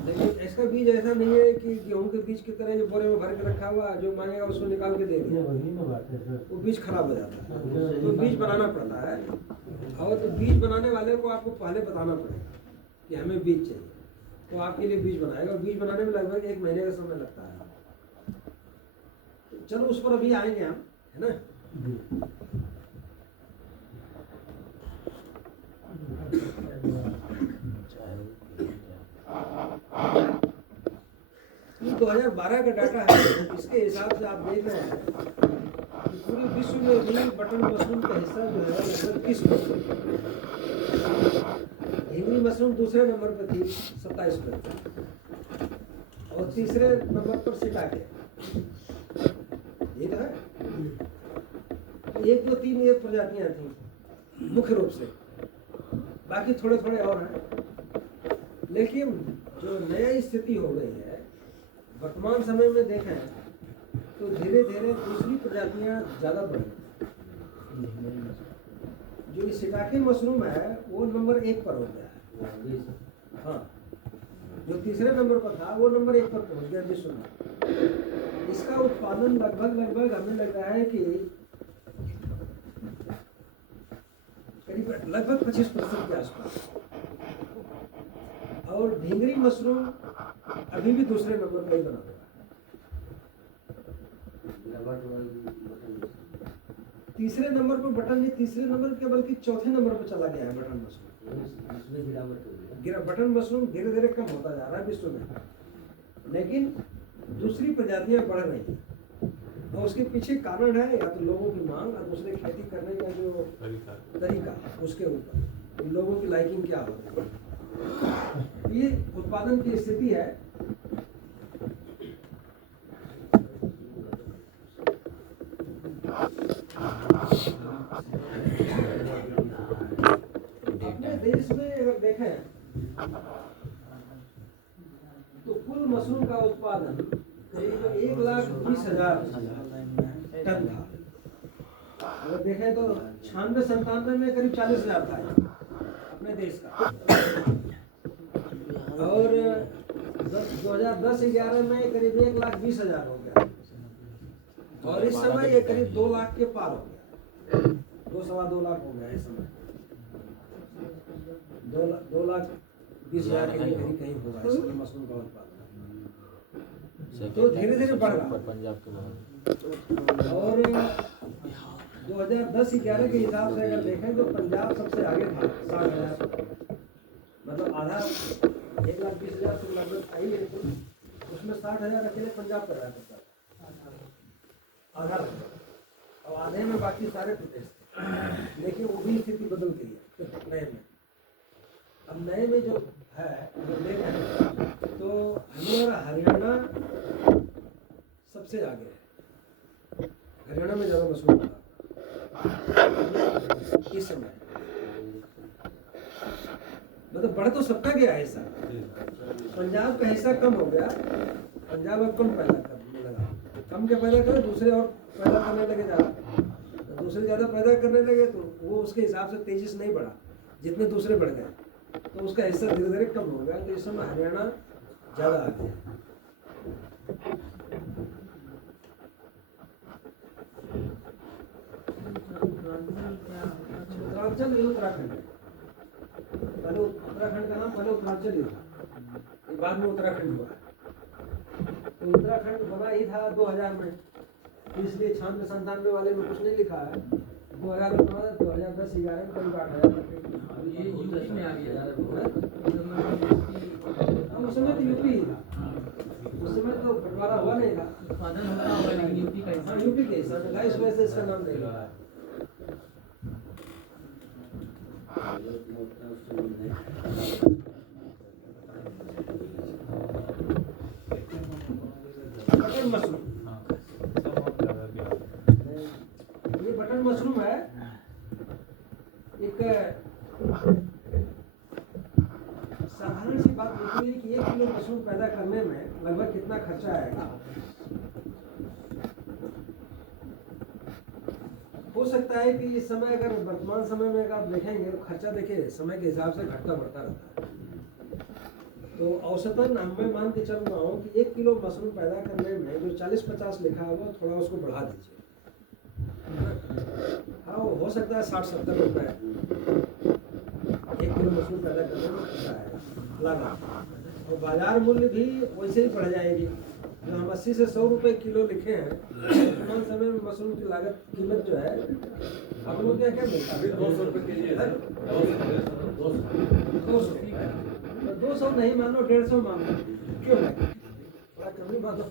लेकिन इसका बीज ऐसा नहीं है कि गेहूं के बीज की तरह जो बोरे में भर के रखा हुआ जो मांगेगा उसको निकाल के दे दिया, वही ना बात है सर। वो बीज खराब हो जाता है। तो बीज बनाना पड़ता है, और तो बीज बनाने वाले को आपको पहले बताना पड़ेगा कि हमें बीज चाहिए, तो आपके लिए बीज बनाएगा। और बीज बनाने में लगभग 1 महीने का समय लगता है। तो चलो उस पर अभी आएंगे हम, है ना। ये 2012 का डाटा है, इसके हिसाब से आप देख रहे हैं कि पूरे विश्व में भी बटन मशरूम का हिस्सा जो है लगभग 30%। हिंगरी मशरूम दूसरे नंबर पर थी 27%, और तीसरे नंबर पर सिटाके। ये तो है, 1, 2, 3 ये प्रजातियां थी मुख्य रूप से, बाकी थोड़े थोड़े और हैं। लेकिन जो नया स्थिति हो गई है वर्तमान समय में देखें तो धीरे धीरे दूसरी प्रजातियां ज़्यादा बढ़ी। जो सिटाके मशरूम है वो नंबर 1 पर हो गया है। हाँ, जो तीसरे नंबर पर था वो नंबर 1 पर पहुंच गया विश्व में। इसका उत्पादन लगभग हमें लग रहा है कि करीब लगभग 25% के आसपास। और ढींगरी मशरूम अभी भी दूसरे नंबर पर ही बना हुआ है। तीसरे नंबर पर बटन नहीं, तीसरे नंबर के बल्कि चौथे नंबर पर चला गया है बटन मशरूम। बटन मशरूम धीरे धीरे कम होता जा रहा है विश्व में, लेकिन दूसरी प्रजातियां बढ़ रही हैं। और उसके पीछे कारण है या तो लोगों की मांग और दूसरे खेती करने का जो तरीका, उसके ऊपर लोगों की लाइकिंग क्या होती है। ये उत्पादन की स्थिति है। अपने देश में अगर देखें तो कुल मशरूम का उत्पादन करीब 1,20,000 टन था। अगर देखें तो 96-97 में करीब 40,000 था अपने देश का। और 2010-11 में करीब 1,20,000 हो गया। और इस समय ये करीब 2 लाख के पार हो गया, 2-2.25 लाख हो गया इस समय। 2,20,000 के करीब कहीं होगा इस समय मशरूम का उत्पादन। तो धीरे धीरे बढ़ रहा है। पंजाब के बाद और 2010-11 के हिसाब से अगर देखें तो पंजाब सबसे आगे था 60,000, मतलब आधा 1,20,000 से लगभग आई है, लेकिन उसमें 60,000 अकेले पंजाब कर रहा था, आधा और आधे में बाकी सारे प्रदेश थे। लेकिन वो भी स्थिति बदल गई है नए में। अब नए में जो है अगर देखें तो हमारा हरियाणा सबसे आगे है। हरियाणा में ज़्यादा मशरूम होता इस समय, मतलब बढ़ तो सबका गया है हिस्सा। पंजाब का हिस्सा कम हो गया, पंजाब अब कम पैदा करने लगा। कम क्या पैदा करे, दूसरे और पैदा करने लगे ज़्यादा। दूसरे ज़्यादा पैदा करने लगे तो वो उसके हिसाब से तेजी से नहीं बढ़ा जितने दूसरे बढ़ गए, तो उसका हिस्सा धीरे धीरे कम हो गया। तो इस समय हरियाणा ज़्यादा आ गया। उत्तरांचल ये उत्तराखंड है। पहले उत्तराखंड का नाम पहले उत्तरांचल ही था, बाद में उत्तराखंड हुआ। तो उत्तराखंड बना ही था 2000 में, इसलिए 96-97 वाले में कुछ नहीं लिखा है। 2000 में बना, 2010-11 में करीब 8,000 ये यूपी में आ गया उस समय तो यूपी ही था, उस समय तो बंटवारा हुआ नहीं था। उत्पादन होता होगा लेकिन यूपी का हाँ यूपी के हिस्सा में, इस वजह से इसका नाम नहीं लगा है। बटन मशरूम, ये बटन मशरूम है। एक साधारण सी बात निकली कि 1 किलो मशरूम पैदा करने में लगभग कितना खर्चा आएगा। हो सकता है कि इस समय अगर वर्तमान समय में अगर आप देखेंगे तो खर्चा देखिए समय के हिसाब से घटता बढ़ता रहता है। तो औसतन मैं मान के चल रहा हूँ कि 1 किलो मशरूम पैदा करने में जो 40-50 लिखा हुआ थोड़ा उसको बढ़ा दीजिए। हाँ वो हो सकता है 60-70 रुपये 1 किलो मशरूम पैदा करने में खर्चा आएगा लगा। और बाजार मूल्य भी वैसे ही बढ़ जाएगी। जो हम 80 से 100 रुपये किलो लिखे हैं, वर्तमान समय में मशरूम की लागत कीमत जो है आप लोग क्या क्या मिलता है 200 रुपये के जी है। 200 नहीं मान लो, 150 मान लो, क्यों नहीं थोड़ा कम ही मान लो।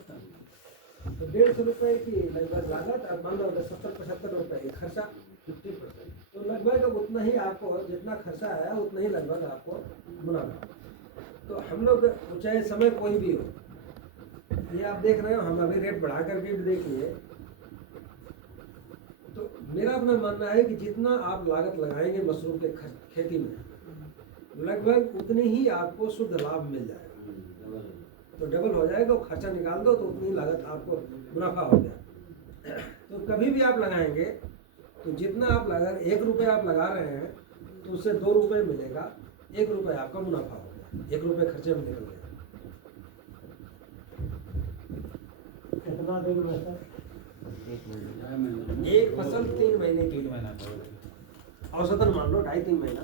तो 150 रुपये की लगभग लागत और मान लो 70-75 रुपये की खर्चा 50%, तो लगभग उतना ही आपको जितना खर्चा आया उतना ही लगभग आपको मुनाफा। तो हम लोग चाहे समय कोई भी हो, ये आप देख रहे हो हम अभी रेट बढ़ा करके भी देख लिए। तो मेरा अपना मानना है कि जितना आप लागत लगाएंगे मशरूम के खेती में लगभग उतने ही आपको शुद्ध लाभ मिल जाएगा। तो डबल हो जाएगा, खर्चा निकाल दो तो उतनी लागत आपको मुनाफा हो गया। तो कभी भी आप लगाएंगे तो जितना आप लगा 1 रुपये आप लगा रहे हैं तो उससे 2 रुपये मिलेगा, 1 रुपये आपका मुनाफा हो गया, 1 रुपये खर्चे में निकल गया। कितना दिन में सर? एक फसल 3 महीने की। औसतन मान लो 2.5-3 महीना।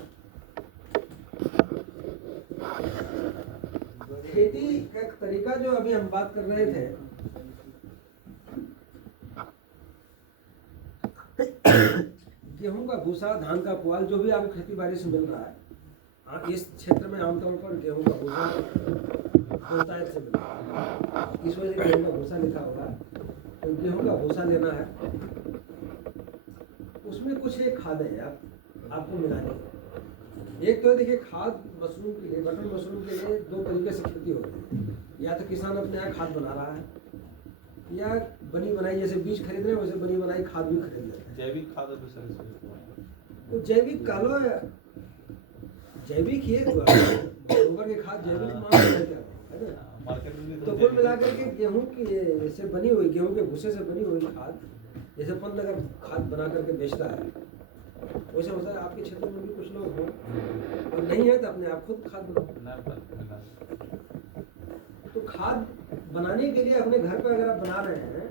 खेती का तरीका जो अभी हम बात कर रहे थे, गेहूं का भूसा, धान का पुआल, जो भी आपको खेती बाड़ी से मिल रहा है, इस क्षेत्र में आमतौर पर गेहूं का भूसा बहुतायत से मिल रहा है। इस वजह से गेहूं का भूसा लिखा होगा। तो गेहूं का भूसा लेना है, उसमें कुछ एक खाद है आपको मिलानी है। एक तो देखिए, खाद मशरूम के लिए, बटन मशरूम के लिए 2 तरीके से खेती होती है। या तो किसान अपने यहाँ खाद बना रहा है, या बनी बनाई, जैसे बीज खरीद रहे हैं वैसे बनी बनाई खाद भी खरीद लेते हैं। जैविक खाद तो सर तो जैविक कालो, जैविक ही गोबर के खाद जैविक मान है क्या, है ना? मार्केट में तो कुल मिलाकर के गेहूं की से बनी हुई, गेहूं के भूसे से बनी हुई खाद, जैसे अपन अगर खाद बना करके बेचता है, वैसे हो सकता है आपके क्षेत्र में भी कुछ लोग हों, और नहीं है तो अपने आप खुद खाद बनाओ। तो खाद बनाने के लिए अपने घर पर अगर आप बना रहे हैं,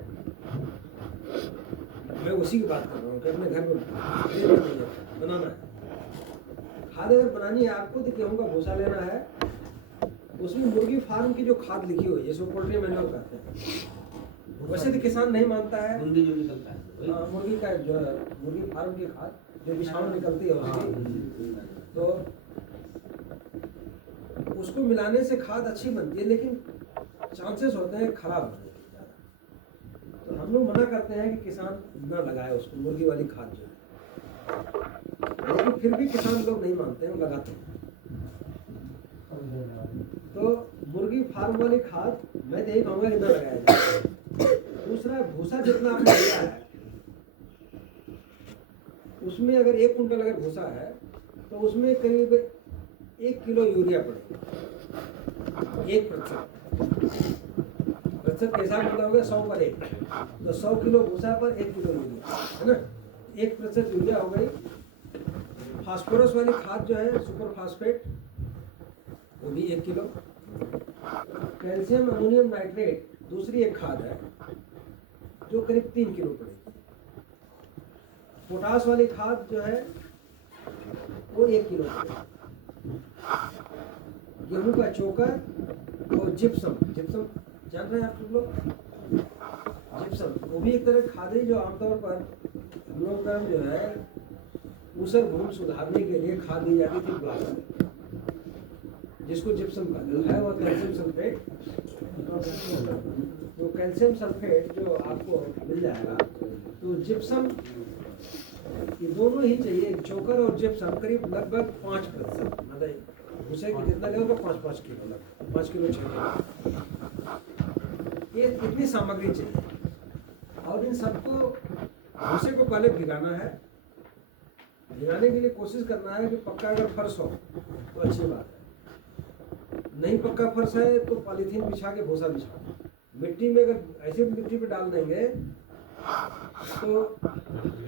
मैं उसी की बात कर रहा हूँ कि अपने घर पर बनाना है। खाद अगर बनानी है आपको, तो गेहूं का भूसा लेना है, उसमें मुर्गी फार्म की जो खाद लिखी हुई है, जिसको पोल्ट्री में लोग कहते हैं, वैसे तो किसान नहीं मानता है। गुंडी जो निकलता है, मुर्गी का जो मुर्गी फार्म की खाद जो विषाणु निकलती है उसकी, तो उसको मिलाने से खाद अच्छी बनती है, लेकिन चांसेस होते हैं खराब होने के ज़्यादा। तो हम लोग मना करते हैं कि किसान न लगाए उसको, मुर्गी वाली खाद जो है, लेकिन फिर भी किसान लोग नहीं मानते हैं, लगाते हैं। तो मुर्गी फार्म वाली खाद मैं तो यही कहूँगा कि न लगाया जाए। दूसरा, भूसा जितना आपने लिया है, उसमें अगर 1 कुंटल अगर भूसा है, तो उसमें करीब 1 किलो यूरिया पड़ेगा। 1% के हिसाब मतलब होगा 100 पर 1, तो 100 किलो भूसा पर 1 किलो यूरिया, है ना? 1% यूरिया हो गई। फास्फोरस वाली खाद जो है, सुपर फास्फेट, वो भी 1 किलो। कैल्शियम अमोनियम नाइट्रेट दूसरी एक खाद है, जो करीब 3 किलो पड़ेगी। पोटास वाली खाद जो है वो 1 किलो पड़ेगी। गेहूं का चोकर और जिप्सम जान रहे हैं आप लोग? जिप्सम वो भी एक तरह की खाद है, जो आमतौर पर हम लोग का जो है ऊसर भूमि सुधारने के लिए खाद दी जाती थी प्लास्टिक में, जिसको जिप्सम कहते हैं, वो कैल्शियम सल्फेट। तो कैल्शियम सल्फेट जो आपको मिल जाएगा, तो जिप्सम ये दोनों ही चाहिए, चोकर और जिप्सम करीब लगभग 5%, मतलब भूसे की जितना लेगा 5-5 किलो, लगभग 5 किलो 6 किलो, ये इतनी सामग्री चाहिए। और इन सबको भूसे को पहले भिगाना है। भिगाने के लिए कोशिश करना है कि पक्का अगर फर्श हो तो अच्छी बात है, नहीं पक्का फर्श है तो पॉलीथीन बिछा के भूसा बिछा दो। मिट्टी में अगर ऐसे मिट्टी पे डाल देंगे तो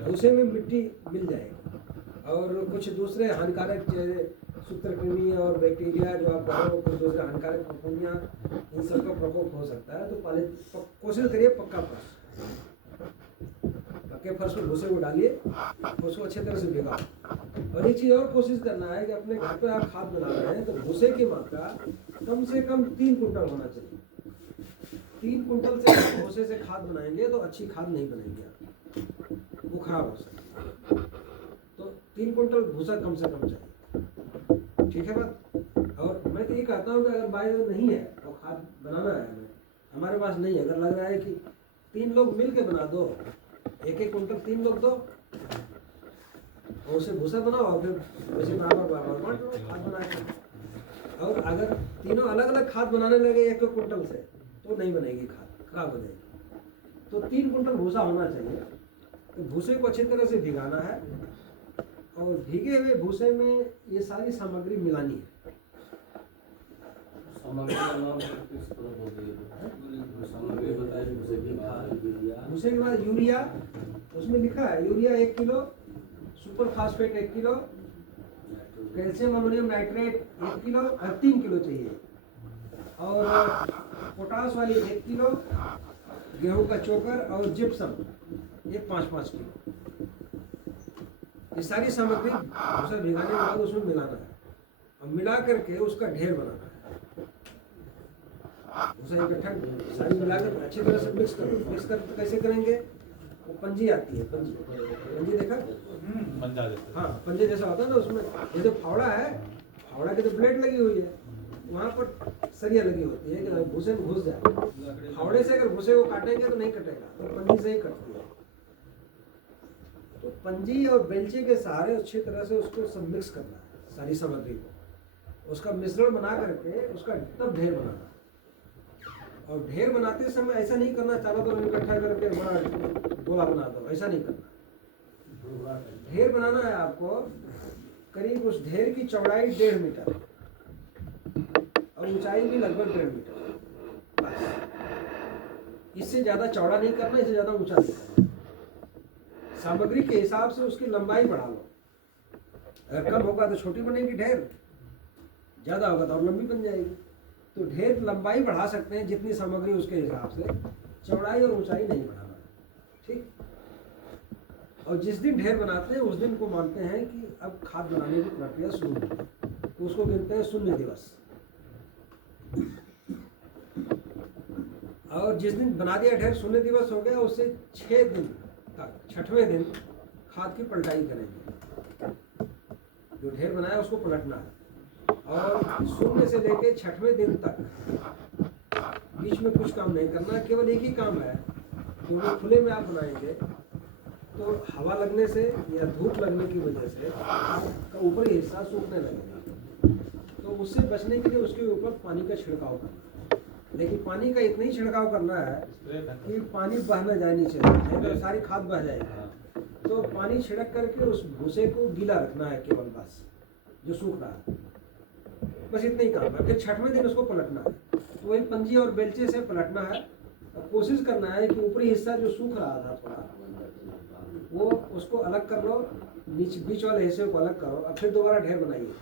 भूसे में मिट्टी मिल जाएगी, और कुछ दूसरे हानिकारक सूत्रकृमि और बैक्टीरिया जो आप कह रहे हो, कुछ दूसरे हानिकारक फफूंदियाँ, इन सबका प्रकोप हो सकता है। तो कोशिश करिए पक्का फर्श, पक्के फर्श में भूसे को डालिए, उसको अच्छे तरह से भिगाओ। और एक चीज़ और कोशिश करना है कि अपने घर पे आप खाद बना रहे हैं तो भूसे की मात्रा कम से कम 3 कुंटल होना चाहिए। 3 कुंटल से आप भूसे से खाद बनाएंगे तो अच्छी खाद नहीं बनेगी आपकी, वो खराब हो सकती है। तो 3 कुंटल भूसा कम से कम चाहिए, ठीक है बात। और मैं तो ये कहता हूँ कि अगर बायो नहीं है तो खाद बनाना है, हमारे पास नहीं है, अगर लग रहा है कि 3 लोग मिल के बना दो, 1-1 कुंटल 3 लोग दो, और उसे भूसा बनाओ, और फिर वैसे बराबर बांट लो खाद बना के। और अगर तीनों अलग अलग खाद बनाने लगे 1 कुंटल से तो नहीं बनेगी खाद, खराब हो जाएगी। तो 3 कुंटल भूसा होना चाहिए। तो भूसे को अच्छी तरह से भिगाना है, और भीगे हुए भूसे में ये सारी सामग्री मिलानी है। सामग्री का नाम किस तरह बोलिए, सामग्री बताइए। भूसे के बाद यूरिया, उसमें लिखा है urea 1 kilo, super phosphate 1 kilo, calcium ammonium nitrate 1 kilo, 3 kilo चाहिए, और पोटास वाली 1 किलो, गेहूं का चोकर और जिप्सम ये 5-5 किलो। ये सारी सामग्री भूसा भिगाने के बाद उसमें मिलाना है और मिला करके उसका ढेर बनाना है। भूसा इकट्ठा सारी मिलाकर अच्छी तरह से मिक्स कर कैसे करेंगे? वो पंजी आती है, पंजी देखा? पंजा जैसे। हाँ, पंजे जैसा होता है ना, उसमें ये जो फावड़ा है, फावड़ा की तो ब्लेड लगी हुई है, वहाँ पर सरिया लगी होती है कि भूसे में घुस जाए। फावड़े से अगर भूसे को काटेंगे तो नहीं कटेगा, तो पंजी से ही कटती है। तो पंजी और बेलचे के सहारे अच्छी तरह से उसको सब मिक्स करना है, सारी सामग्री को, उसका मिश्रण बना करके उसका तब ढेर बनाना। और ढेर बनाते समय ऐसा नहीं करना चारों तरफ इकट्ठा करके बड़ा गोला बना दो, ऐसा नहीं करना। ढेर बनाना है आपको, करीब उस ढेर की चौड़ाई 1.5 मीटर और ऊंचाई भी लगभग 1.5 मीटर, बस। इससे ज़्यादा चौड़ा नहीं करना, इससे ज़्यादा ऊंचा नहीं करना। सामग्री के हिसाब से उसकी लंबाई बढ़ा लो। अगर कम होगा तो छोटी बनेगी ढेर, ज़्यादा होगा तो और लंबी बन जाएगी। तो ढेर लंबाई बढ़ा सकते हैं जितनी सामग्री उसके हिसाब से, चौड़ाई और ऊंचाई नहीं बढ़ाना, ठीक। और जिस दिन ढेर बनाते हैं उस दिन को मानते हैं कि अब खाद बनाने की प्रक्रिया शुरू होगी, तो उसको गिनते हैं शून्य दिवस। और जिस दिन बना दिया ढेर, शून्य दिवस हो गया, उससे 6 दिन तक, 6वें दिन खाद की पलटाई करेंगे। जो ढेर बनाया उसको पलटना है और शून्य से लेके 6वें दिन तक बीच में कुछ काम नहीं करना। केवल एक ही काम है, क्योंकि खुले में आप बनाएंगे तो हवा लगने से या धूप लगने की वजह से का ऊपरी हिस्सा सूखने लगेगा, तो उससे बचने के लिए उसके ऊपर पानी का छिड़काव करना है। लेकिन पानी का इतना ही छिड़काव करना है कि पानी बह न जाए नीचे, तो सारी खाद बह जाएगी। तो पानी छिड़क करके उस भूसे को गीला रखना है केवल, बस, जो सूख रहा है, बस इतना ही काम है। फिर 6वें दिन उसको पलटना है, तो वही पंजी और बेलचे से पलटना है। कोशिश करना है कि ऊपरी हिस्सा जो सूख रहा था थोड़ा, वो उसको अलग कर लो, बीच वाले हिस्से को अलग करो और फिर दोबारा ढेर बनाइए।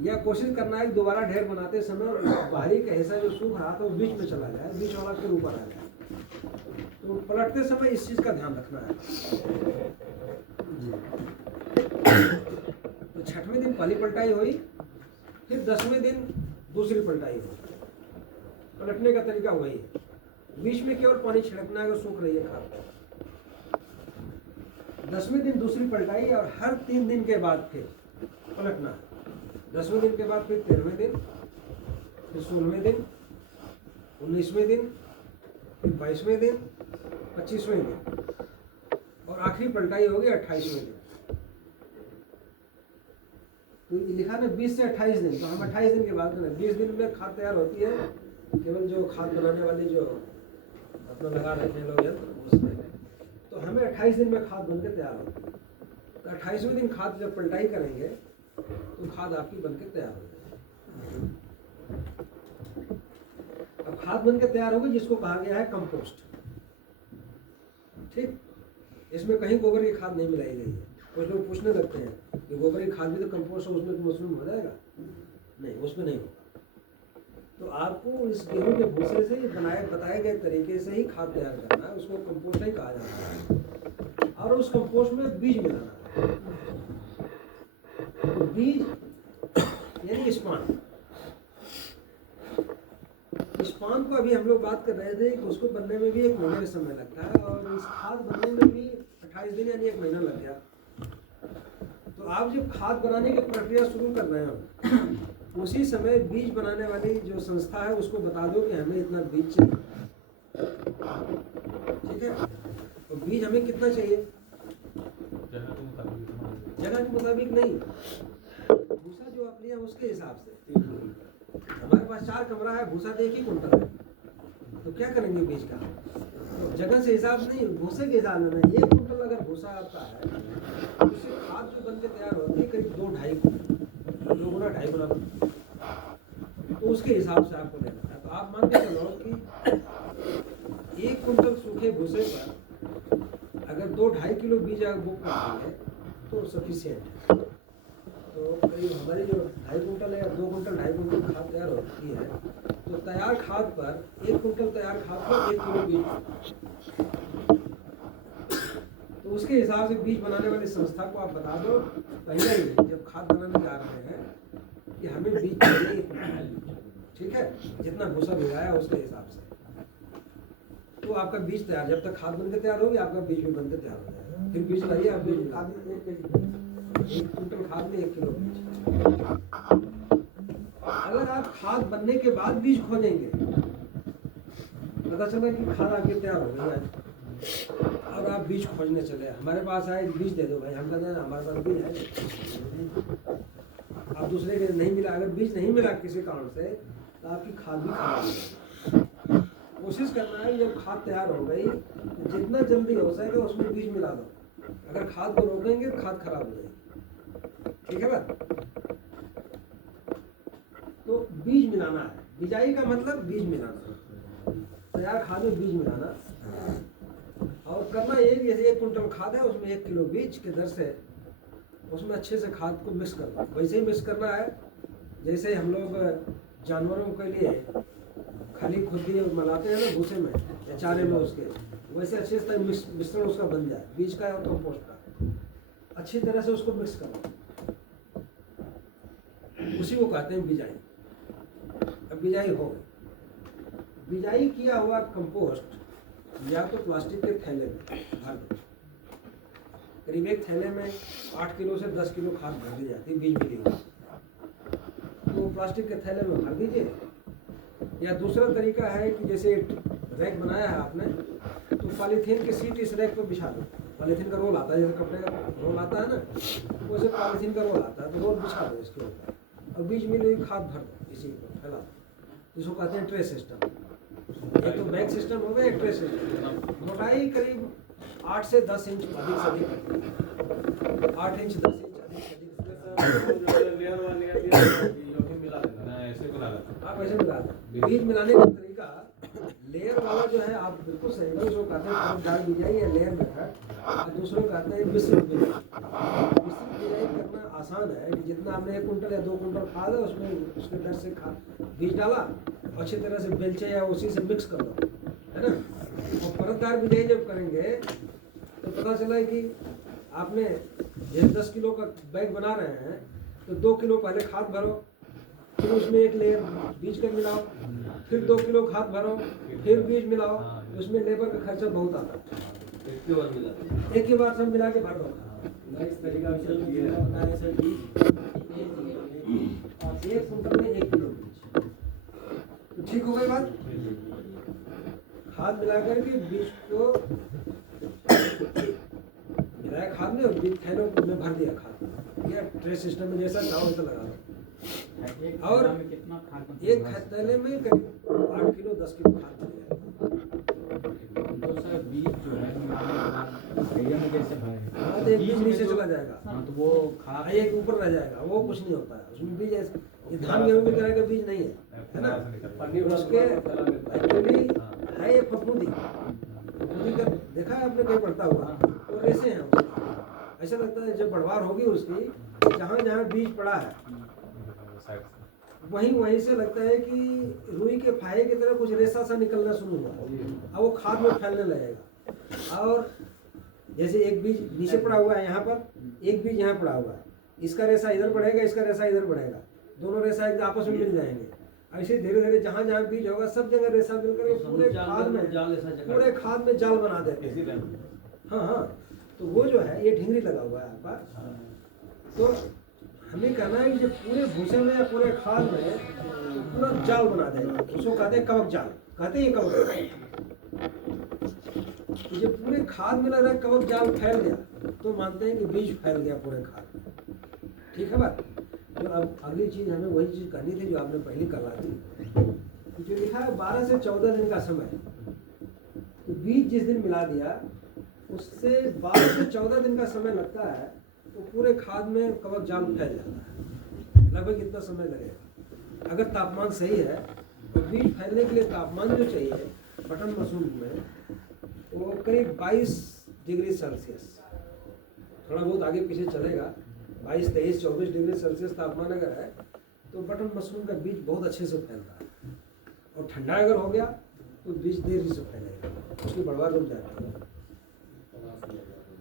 या कोशिश करना है कि दोबारा ढेर बनाते समय बाहरी का हिस्सा जो सूख रहा था वो बीच में चला जाए, बीच वाला फिर ऊपर आ जाए। तो पलटते समय इस चीज़ का ध्यान रखना है। तो 6वें दिन पहली पलटाई हुई, फिर 10वें दिन दूसरी पलटाई हुई। पलटने का तरीका वही है, बीच में केवल पानी छिड़कना है अगर सूख रही है खाद। 10वें दिन दूसरी पलटाई और हर 3 दिन के बाद फिर पलटना है। 10वें दिन के बाद फिर 13वें दिन, फिर 16वें दिन, 19वें दिन, फिर 22वें दिन, 25वें दिन और आखिरी पलटाई होगी 28वें दिन। तो लिखा ना 20 से 28 दिन, तो हम 28 दिन के बाद करें। 20 दिन में खाद तैयार होती है, केवल जो खाद बनाने वाली जो अपना लगा रखे हैं लोग यंत्र उसमें, तो हमें 28 दिन में खाद बनकर तैयार होती है। तो 28वें दिन खाद जब पलटाई करेंगे तो खाद आपकी बनकर तैयार हो जाएगी। अब खाद बनकर तैयार होगी जिसको कहा गया है कंपोस्ट, ठीक। इसमें कहीं गोबर की खाद नहीं मिलाई गई है। कुछ लोग पूछने लगते हैं कि गोबर की खाद भी तो कंपोस्ट है, उसमें मशरूम हो जाएगा? नहीं, उसमें नहीं होगा। तो आपको इस गेहूं के भूसे से बताए गए तरीके से ही खाद तैयार करना है, उसको कंपोस्ट ही कहा जाता है। और उस कंपोस्ट में बीज मिलाना है। तो बीज यानी स्पान को अभी हम लोग बात कर रहे थे कि उसको बनने में भी 1 महीने का समय लगता है और इस खाद बनने में भी 28 दिन यानी 1 महीना लग गया। तो आप जब खाद बनाने की प्रक्रिया शुरू कर रहे हो उसी समय बीज बनाने वाली जो संस्था है उसको बता दो कि हमें इतना बीज चाहिए, ठीक है। तो बीज हमें कितना चाहिए? जगह के मुताबिक नहीं, भूसा जो आप लिया उसके हिसाब से। हमारे पास 4 कमरा है, भूसा तो 1 ही कुंटल है, तो क्या करेंगे बीज का? तो जगह से हिसाब नहीं, भूसे के हिसाब में 1 कुंटल अगर भूसा आता है तो उससे खाद जो बनके तैयार होती है करीब 2-2.5 कुंटल, 2 गुना 2.5 गुना, तो उसके हिसाब से आपको लेना है। तो आप मान के चलो कि 1 कुंटल सूखे भूसे पर अगर 2-2.5 किलो बीज अगर बुक करते हैं तो सफिशियंट है। तो करीब हमारी जो 2.5 कुंटल या 2 कुंटल 2.5 कुंटल खाद तैयार होती है, तो तैयार खाद पर 1 कुंटल तैयार खाद पर 1 किलो बीज, तो उसके हिसाब से बीज बनाने वाली संस्था को आप बता दो पहले ही जब खाद बनाने जा रहे हैं कि हमें बीज चाहिए इतना, ठीक है, जितना भूसा भिगाया उसके हिसाब से, तो आपका बीज तैयार, जब तक खाद बनकर तैयार होगी आपका बीज भी बनकर तैयार हो जाएगा। फिर बीज लाइए, आप बीज खाद में 1 कुंटल खाद में 1 किलो बीज। अगर आप खाद बनने के बाद बीज खोजेंगे, पता चला कि खाद आपके तैयार हो गई आज, और आप बीज खोजने चले, हमारे पास आए बीज दे दो भाई, हम कहते हैं हमारे पास बीज है, आप दूसरे के नहीं मिला, अगर बीज नहीं मिला किसी कारण से तो आपकी खाद भी खराब हो जाएगी। कोशिश करना है जब खाद तैयार हो गई जितना जल्दी हो सके उसमें बीज मिला दो, अगर खाद को रोकेंगे तो खाद खराब हो जाएगी, ठीक है बात। तो बीज मिलाना है, बिजाई का मतलब बीज मिलाना, तैयार खाद में बीज मिलाना, और करना ये जैसे 1 कुंटल खाद है उसमें 1 किलो बीज के दर से उसमें अच्छे से खाद को मिक्स करना। वैसे ही मिक्स करना है जैसे हम लोग जानवरों के लिए खाली खुद भी मिलाते हैं ना भूसे में या चारे में उसके, वैसे अच्छे से मिश्रण उसका बन जाए, बीज का और कंपोस्ट का, अच्छी तरह से उसको मिक्स करना, उसी को कहते हैं बिजाई। अब बिजाई हो गई, बिजाई किया हुआ कंपोस्ट या तो प्लास्टिक के थैले में भर दो, करीब एक थैले में 8 किलो से 10 किलो खाद भर दी जाती है बीज मिली हुई, तो प्लास्टिक के थैले में भर दीजिए। या दूसरा तरीका है कि जैसे रैक बनाया है आपने, तो पॉलीथीन की सीट इस रैक पर बिछा दो, पॉलीथीन का रोल आता है, जैसे कपड़े का रोल आता है ना, वैसे पॉलीथीन का रोल आता है, तो रोल बिछा दो इसके ऊपर और बीज मिली हुई खाद भर दो, इसी को फैला दो, जिसको कहते हैं ट्रे सिस्टम। एक तो बैग सिस्टम हो गया, एक ट्रे सिस्टम। मोटाई करीब 8 से 10 इंच अधिक से अधिक, 8 इंच 10 इंच अधिक से अधिक आप ऐसे मिला दें। बीज मिलाने का तरीका लेयर वाला जो है, आप बिल्कुल सही है, उसको कहते हैं डाल बिजाई या लेयर मेथड, और दूसरों कहते हैं मिश्रित बिजाई। मिश्रित बिजाई करना आसान है कि जितना आपने 1 कुंटल या 2 कुंटल खाद है उसमें उसके दर से बीज डाला, अच्छी तरह से बेलचे या उसी से मिक्स कर दो, है ना। और परतदार बिजाई जब करेंगे तो पता चला है कि आपने जैसे 10 किलो का बैग बना रहे हैं तो 2 किलो पहले खाद भरो, फिर उसमें 1 लेयर बीज का मिलाओ, फिर 2 किलो खाद भरो, फिर बीज मिलाओ, उसमें लेबर का खर्चा बहुत आता है। एक ही बार सब मिला के भर दो। इस तरीका से बनाने से बीज और 1 कुंटल में 1 किलो बीज, तो ठीक हो गई बात। खाद मिलाकर के बीज को मिलाया खाद में और बीज थैलों में भर दिया खाद, या ट्रे सिस्टम में जैसा चाहो वैसा लगा दो, और एक थैले में करीब 8 किलो 10 किलो खाद बन जाएगा। तो सर बीज जो है भैया में कैसे भरे? हाँ, तो एक बीज नीचे चला जाएगा, हाँ तो वो खाद एक ऊपर रह जाएगा, वो कुछ नहीं होता है उसमें बीज। ये धान गेहूं की तरह का बीज नहीं है ना, उसके एक्चुअली है ये फफूंदी का, देखा है आपने कहीं पढ़ता हुआ, और रेसे हैं उसके। ऐसा लगता है जब बढ़वार होगी उसकी, जहाँ जहाँ बीज पड़ा है वहीं से लगता है कि रुई के फाहे की तरह कुछ रेसा सा निकलना शुरू हुआ, अब वो खाद में फैलने लगेगा। और जैसे एक बीज नीचे पड़ा हुआ है यहाँ पर, एक बीज यहाँ पड़ा हुआ है, इसका रेसा इधर बढ़ेगा, इसका रेसा इधर बढ़ेगा, दोनों रेसा एक आपस में मिल जाएंगे। ऐसे धीरे धीरे जहाँ जहाँ बीज होगा सब जगह रेसा मिलकर पूरे खाद में जाल बना देते हैं। हाँ हाँ, तो वो जो है ये ढिंगरी लगा हुआ है आपका। तो हमें कहना है कि जो पूरे भूसे में या पूरे खाद में पूरा जाल बना देगा, उसको कहते हैं कवक जाल, कहते हैं कवक जाल। तो जब पूरे खाद में लग रहा है कवक जाल फैल गया तो मानते हैं कि बीज फैल गया पूरे खाद में, ठीक है बात। तो अब अगली चीज हमें वही चीज करनी थी जो आपने पहले करवा दी, जो लिखा है 12 से 14 दिन का समय। तो बीज जिस दिन मिला दिया उससे 12 से 14 दिन का समय लगता है, तो पूरे खाद में कवक जाल फैल जाता है। लगभग इतना समय लगेगा अगर तापमान सही है। तो बीज फैलने के लिए तापमान जो चाहिए बटन मशरूम में वो करीब 22 डिग्री सेल्सियस, थोड़ा बहुत आगे पीछे चलेगा, 22, 23, 24 डिग्री सेल्सियस तापमान अगर है तो बटन मशरूम का बीज बहुत अच्छे से फैलता है। और ठंडा अगर हो गया तो बीज देरी से फैलेगा, उसकी बढ़वार रुक जाती है।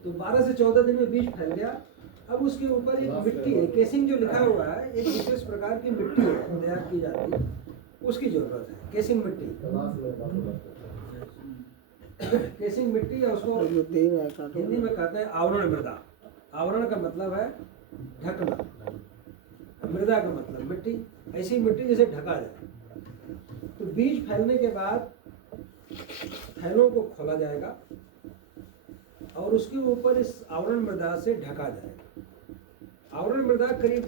तो 12 से 14 दिन में बीज फैल गया। अब उसके ऊपर एक मिट्टी है, केसिंग जो लिखा हुआ है, एक विशेष प्रकार की मिट्टी है तैयार की जाती है, उसकी जरूरत है, केसिंग मिट्टी। केसिंग मिट्टी या उसको हिंदी में कहते हैं आवरण मृदा। आवरण का मतलब है ढकना, मृदा का मतलब मिट्टी, ऐसी मिट्टी जिसे ढका जाए। तो बीज फैलने के बाद थैलों को खोला जाएगा और उसके ऊपर इस आवरण मृदा से ढका जाएगा। आवरण मृदा करीब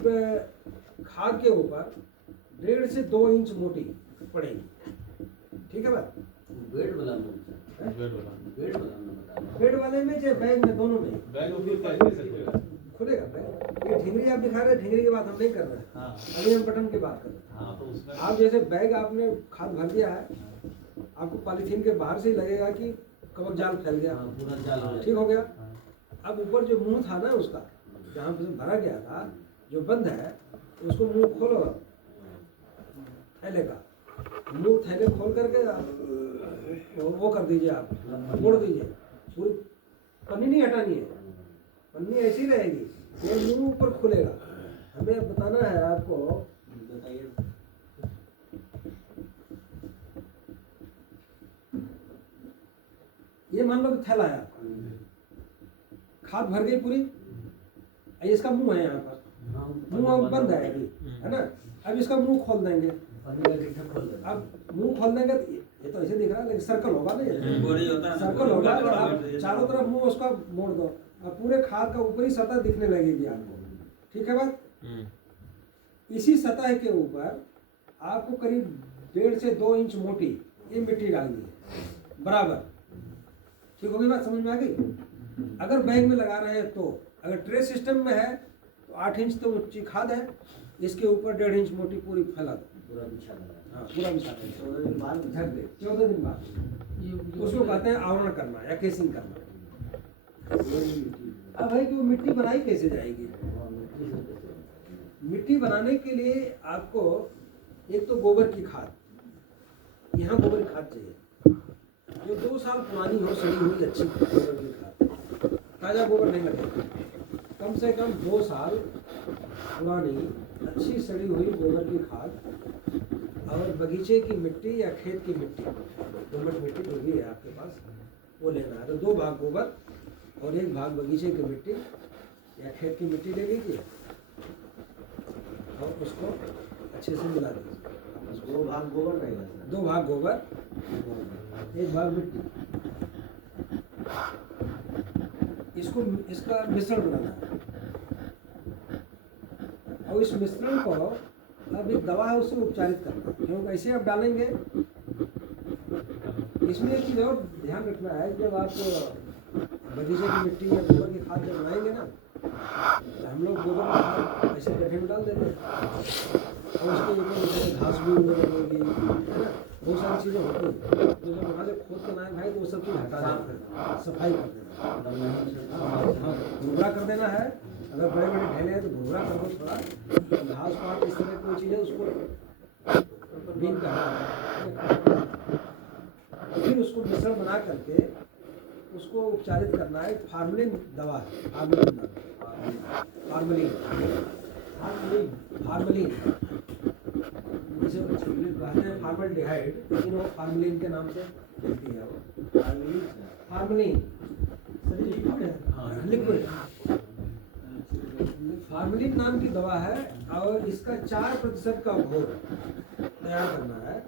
खाद के ऊपर 1.5 से 2 इंच मोटी पड़ेगी, ठीक है बात। बेड वाला में बेड वाला में बता रहा बेड वाले में चाहे बैग में, दोनों में बैग में कैसे खुलेगा बैग। ये ढिंगरी आप दिखा रहे हैं, ढिंगरी की बात हम नहीं कर रहे हैं, हाँ अभी हम बटन की बात कर रहे हैं। हाँ, तो उसमें आप जैसे बैग आपने खाद भर दिया है, आपको पॉलीथीन के बाहर से ही लगेगा कि कवक जाल फैल गया, हाँ, पूरा जाल हो ठीक हो गया। हाँ। अब ऊपर जो मुंह था ना उसका, जहाँ पे भरा गया था, जो बंद है, उसको मुंह खोलो थैले का, मुंह थैले खोल करके वो कर दीजिए, आप मोड़ दीजिए, पूरी पन्नी नहीं हटानी है, पन्नी ऐसी रहेगी और मुंह ऊपर खुलेगा। हमें बताना है आपको, बताइए। ये मान लो कि थैला है आपका, खाद भर गई पूरी, इसका मुंह है यहाँ पर, मुंह अब बंद है अभी, है ना। अब इसका मुंह खोल देंगे, अब मुंह खोल देंगे तो ये तो ऐसे दिख रहा है, लेकिन सर्कल होगा ना, सर्कल होगा तो आप चारों तरफ मुंह उसका मोड़ दो और पूरे खाद का ऊपरी सतह दिखने लगेगी आपको, ठीक है बात। इसी सतह के ऊपर आपको करीब 1.5 से 2 इंच मोटी ये मिट्टी डालनी है बराबर, ठीक होगी बात, समझ में आ गई। अगर बैग में लगा रहे हैं तो, अगर ट्रे सिस्टम में है तो 8 इंच तो ऊंची खाद है, इसके ऊपर 1.5 इंच मोटी पूरी फैला दो, पूरा बिछा देना। हाँ पूरा बिछा दो, 14 दिन बाद ढक दे 14 दिन बाद। उसको कहते हैं आवरण करना या केसिंग करना। अब भाई कि वो मिट्टी बनाई कैसे जाएगी? मिट्टी बनाने के लिए आपको एक तो गोबर की खाद, यहाँ गोबर की खाद चाहिए जो 2 साल पुरानी हो, सड़ी हुई अच्छी गोबर की खाद, ताज़ा गोबर नहीं लगेगा, कम से कम 2 साल पुरानी अच्छी सड़ी हुई गोबर की खाद, और बगीचे की मिट्टी या खेत की मिट्टी, दोमट मिट्टी जो भी है आपके पास वो लेना है। तो 2 भाग गोबर और 1 भाग बगीचे की मिट्टी या खेत की मिट्टी ले लीजिए और उसको अच्छे से मिला दीजिए। 2 भाग गोबर रहेगा, 2 भाग गोबर 1 भाग मिट्टी, इसका मिश्रण बनाना है। और इस मिश्रण को अब एक दवा है उससे उपचारित करना है, क्योंकि ऐसे आप डालेंगे। इसमें एक चीज़ और ध्यान रखना है, जब आप बगीचे की मिट्टी या गोबर की खाद जब बनाएंगे ना, तो हम लोग गोबर की खाद ऐसे गड्ढे में डाल देते हैं और उसके ऊपर घास भी उगने लगेगी, है ना, बहुत सारी चीज़ें होती हैं। तो जब वहाँ से खोद के लाए भाई तो वो सब चीज़ हटा देना, सफाई कर देना, हाँ भूरा कर देना है। अगर बड़े बड़े ढेले हैं तो भूरा कर दो थोड़ा, घास पात इस तरह कोई चीज़ है उसको बीन करना, फिर उसको मिश्रण बना करके उसको उपचारित करना है। फार्मलिन दवा है, फार्मलिन जैसे कहते हैं फार्मल्डिहाइड, लेकिन वो फार्मलिन के नाम से मिलती है वो फार्मलिन लिक्विड। फार्मलिन नाम की दवा है और इसका 4% का घोल तैयार करना है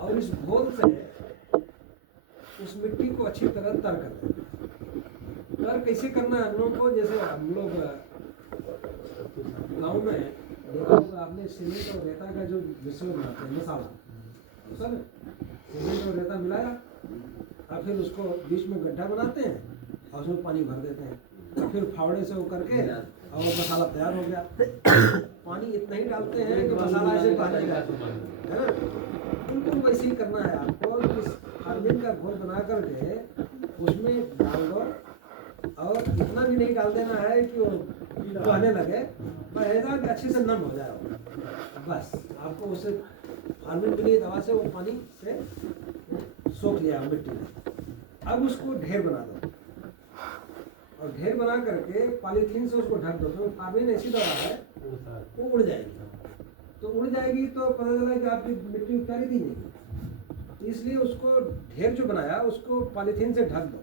और इस घोल से उस मिट्टी को अच्छी तरह तर कर देना। तर कैसे करना है हम लोग को, जैसे हम लोग गांव में देखा होगा आपने, सीमेंट और रेता का जो मिश्रण बनाते हैं, मसाला सर, सीमेंट और रेता मिलाया और फिर उसको बीच में गड्ढा बनाते हैं और उसमें पानी भर देते हैं और फिर फावड़े से वो करके और मसाला तैयार हो गया। पानी इतना ही डालते हैं कि मसाला ऐसे पानी है ना, बिल्कुल वैसे ही करना है आपको। इस फार्मिन का घोल बना करके उसमें डाल दो और इतना भी नहीं डाल देना है कि वो बहने लगे, बहेगा कि अच्छे से नम हो जाए, बस आपको उसे फार्मिन के लिए दवा से वो पानी से सोख लिया मिट्टी में। अब उसको ढेर बना दो, और ढेर बना करके पॉलीथीन से उसको ढक दो, तो फार्मिन ऐसी दवा है वो उड़ जाएगी। तो उड़ जाएगी तो पता चला कि आपकी मिट्टी उतारी थी नहीं, इसलिए उसको ढेर जो बनाया उसको पॉलीथीन से ढक दो।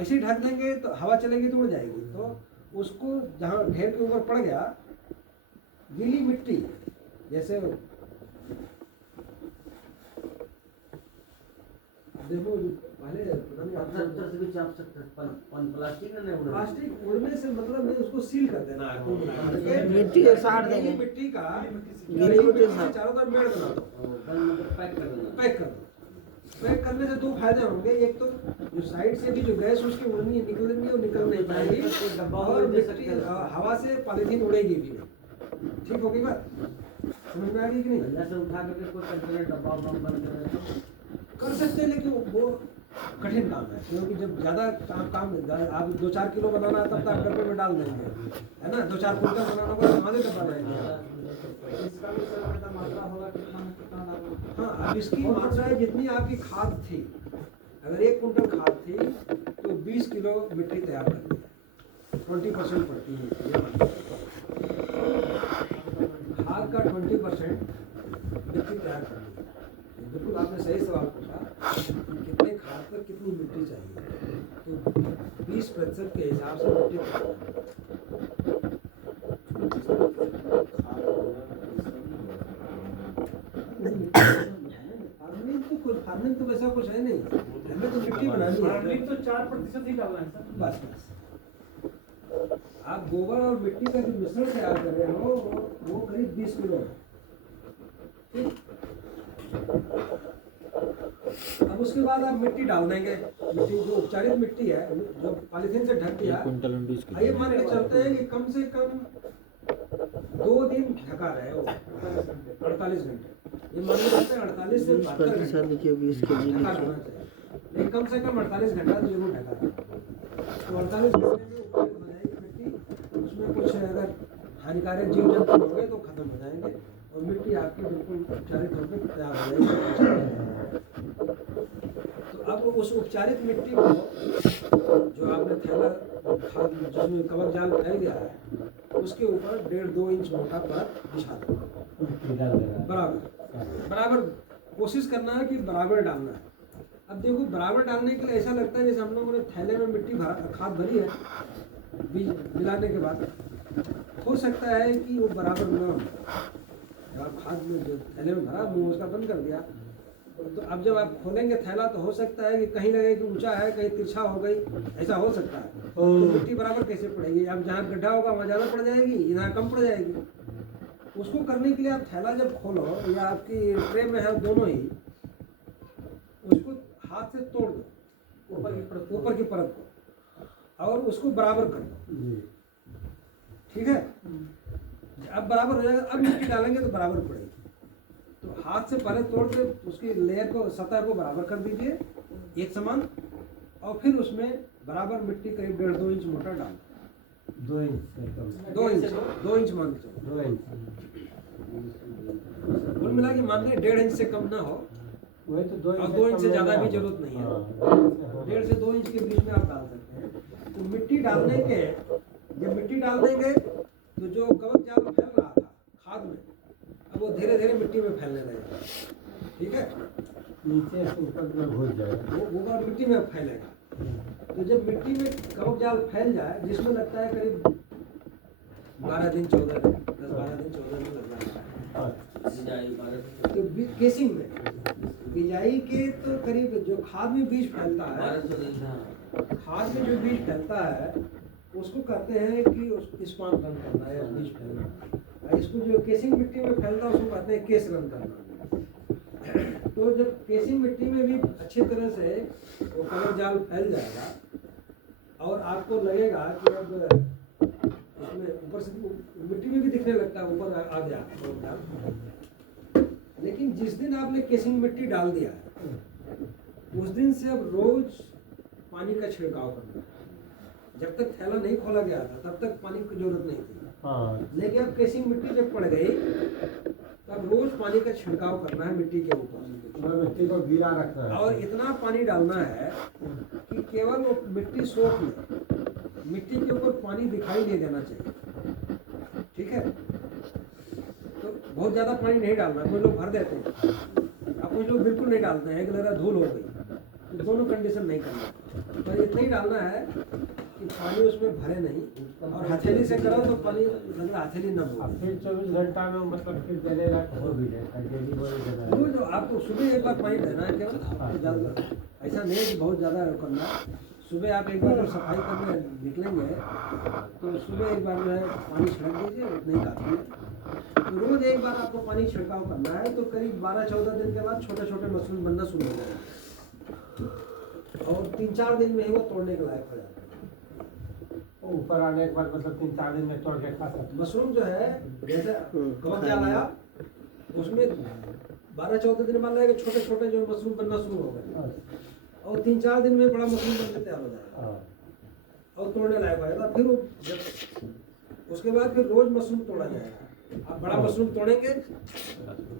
ऐसे ही ढक देंगे तो हवा चलेगी तो उड़ जाएगी। तो उसको जहाँ ढेर के ऊपर पड़ गया, गीली मिट्टी जैसे देखो पहले पता नहीं पत्थर से भी चाप सकते हैं, प्लास्टिक है ना उड़ा प्लास्टिक उड़ने से मतलब नहीं, उसको सील कर देना है। मिट्टी को साड़ देंगे। मिट्टी का गीली मिट्टी से चारों तरफ मेड़ बना दो, पैक कर देना। पैक कर दो। पैक करने से दो फायदे होंगे, एक तो जो साइड से भी जो गैस उसकी उड़नी है निकलनी है वो निकल नहीं पाएगी, और मिट्टी हवा से पॉलीथीन उड़ेगी भी नहीं। ठीक होगी बात, समझ में आ गई कि नहीं? जैसे उठा करके कोई कंटेनर डब्बा बंद कर कर सकते हैं, लेकिन वो कठिन काम है, क्योंकि जब ज़्यादा काम आप 2-4 किलो बनाना है तब तो आप डब्बे में डाल देंगे, है ना। 2-4 कुंटल बनाना होगा तो हमारे डब्बा रहेगा। इसका भी सर कितना मात्रा होगा, कितना डालना? हाँ, अब इसकी मात्रा है जितनी आपकी खाद थी। अगर 1 कुंटल खाद थी तो 20 किलो मिट्टी तैयार करनी है, 20% पड़ती है खाद का 20% मिट्टी तैयार करनी है। बिल्कुल आपने सही सवाल पूछा कि कितने खाद पर कितनी मिट्टी चाहिए, तो 20% के हिसाब से मिट्टी फार्मिंग तो वैसा कुछ है नहीं, हमें तो मिट्टी बनानी है। फार्मिंग तो 4% ही डालना है सर। बस आप गोबर और मिट्टी का जो मिश्रण तैयार कर रहे हो वो करीब 20 किलो है। ठीक, अब उसके बाद आप मिट्टी डाल देंगे। मिट्टी जो उपचारित मिट्टी है, जो पॉलीथीन से ढक दिया, आइए मान के चलते हैं कि कम से कम 2 दिन ढका रहे हो, 48 घंटे। ये मान के चलते हैं 48 से 72 घंटे लिखिए 20 kg ढका रहना चाहिए, लेकिन कम से कम 48 घंटा तो जरूर ढका रहे। तो 48 घंटे में उपचारित हो जाएगी मिट्टी, उसमें कुछ अगर हानिकारक जीव जंतु होंगे तो खत्म हो जाएंगे और मिट्टी आपकी बिल्कुल उपचारित होकर तैयार हो जाएगी। तो अब उस उपचारित मिट्टी को जो आपने थैला जिसमें कवक जाल फैल गया है, उसके ऊपर 1.5-2 इंच मोटा परत बिछा दो। बराबर कोशिश करना है कि बराबर डालना है। अब देखो, बराबर डालने के लिए ऐसा लगता है जैसे हम लोगों ने थैले में मिट्टी खाद भरी है, बीज मिलाने के बाद हो सकता है कि वो बराबर न हो। आप खाद में जो थैले में भरा मुँह उसका बंद कर दिया, तो अब जब आप खोलेंगे थैला तो हो सकता है कि कहीं लगे कि ऊंचा है, कहीं तिरछा हो गई, ऐसा हो सकता है। तो मिट्टी बराबर कैसे पड़ेगी? अब जहाँ गड्ढा होगा वहाँ ज़्यादा पड़ जाएगी, यहाँ कम पड़ जाएगी। उसको करने के लिए आप थैला जब खोलो या आपकी ट्रे में है दोनों ही, उसको हाथ से तोड़ दो ऊपर की परत को और उसको बराबर कर दो। ठीक है, अब बराबर हो जाएगा। अब मिट्टी डालेंगे तो बराबर पड़ेगी। तो हाथ से पहले तोड़ के उसकी लेयर को, सतह को बराबर कर दीजिए एक समान, और फिर उसमें बराबर मिट्टी करीब 1.5-2 इंच मोटा डाल 2 इंच 2 इंच मान के चलो। 2 इंच कुल मिला के मान लें 1.5 इंच से कम ना हो, वही तो 2 इंच और 2 इंच से ज़्यादा भी जरूरत नहीं है। 1.5 से 2 इंच के बीच में आप डाल सकते हैं। तो मिट्टी डालने के जब मिट्टी डाल देंगे तो जो कवक जाल फैल रहा था खाद में, अब वो धीरे धीरे मिट्टी में फैलने लगेगा। ठीक है, नीचे से ऊपर तक घुस जाएगा, वो मिट्टी में फैलेगा। तो जब मिट्टी में कवक जाल फैल जाए, जिसमें लगता है करीब 12 दिन 14 दिन 10-12 दिन 14 दिन लग जाता है। तो केसिंग में बिजाई के तो करीब जो खाद में बीज फैलता है, खाद में जो बीज फैलता है उसको कहते हैं कि उसको स्पान रन करना है या बीज फैलना। इसको जो केसिंग मिट्टी में फैलता है उसको कहते हैं केस रन करना। तो जब केसिंग मिट्टी में भी अच्छी तरह से वो कवक जाल फैल जाएगा और आपको लगेगा कि अब उसमें ऊपर से मिट्टी में भी दिखने लगता है, ऊपर आ गया कवक जाल। लेकिन जिस दिन आपने केसिंग मिट्टी डाल दिया है, उस दिन से अब रोज पानी का छिड़काव करना है। जब तक थैला नहीं खोला गया था तब तक पानी की जरूरत नहीं थी। लेकिन अब केसिंग मिट्टी जब पड़ गई तब रोज पानी का छिड़काव करना है मिट्टी के ऊपर, मिट्टी को गिरा रखना है और इतना पानी डालना है कि केवल वो मिट्टी सोख ले। मिट्टी के ऊपर पानी दिखाई नहीं देना चाहिए, ठीक है। तो बहुत ज़्यादा पानी नहीं डालना, कुछ लोग भर देते हैं और कुछ लोग बिल्कुल नहीं डालते हैं, एक लहरा धूल हो गई, तो दोनों कंडीशन नहीं करना, पर इतना ही डालना है कि पानी उसमें भरे नहीं, और हथेली से करो तो पानी लग रहा हथेली न हो। अब फिर 24 घंटा में मतलब फिर जलेगा तो हो भी जाएगा, डेली वही जला रोज आपको सुबह एक बार पानी देना है केवल, ज़्यादा ऐसा नहीं है कि बहुत ज़्यादा करना है। सुबह आप एक बार जब सफाई करने निकलेंगे तो सुबह एक बार जो है पानी छिड़क दीजिए, उतना ही काफ़ी है। तो रोज़ एक बार आपको पानी छिड़काव करना है, तो करीब 12-14 दिन के बाद छोटे छोटे मशरूम बनना शुरू हो जाएगा, और 3-4 दिन में ही वो तोड़ने के लायक हो जाता है। ऊपर आने के बाद मतलब 3-4 दिन में तोड़ के खा सकते मशरूम जो है जैसे कब क्या लाया, उसमें 12-14 दिन बाद लगेगा छोटे छोटे जो मशरूम बनना शुरू हो गए, हैं। और 3-4 दिन में बड़ा मशरूम बनकर तैयार हो जाएगा हाँ। और तोड़ने लायक हो जाएगा। फिर वो जब उसके बाद फिर रोज मशरूम तोड़ा जाएगा। आप बड़ा मशरूम तोड़ेंगे,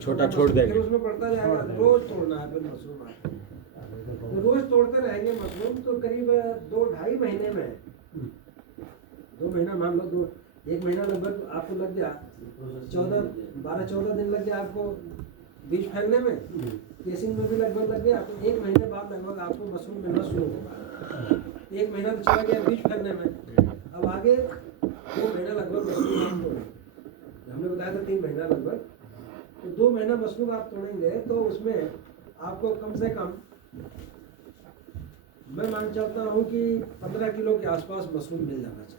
छोटा छोड़ देंगे। फिर उसमें पड़ता जाएगा, रोज तोड़ना है फिर मशरूम आपको। तो रोज तोड़ते रहेंगे मशरूम, तो करीब 2-2.5 महीने में, 2 महीना मान लो, 1 महीना लगभग आपको लग गया, 12-14 दिन लग गया आपको बीज फैलने में, केसिंग में भी लगभग लग गया, तो 1 महीने बाद लगभग आपको मशरूम मिलना शुरू होगा। 1 महीना तो चला गया बीज फैलने में, अब आगे 2 महीना लगभग मशरूम आप तोड़ेंगे। हमने बताया था 3 महीना लगभग, तो 2 महीना मशरूम आप तोड़ेंगे तो उसमें आपको कम से कम, मैं मान चलता हूँ कि 15 किलो के आसपास मशरूम मिल जाना चाहिए।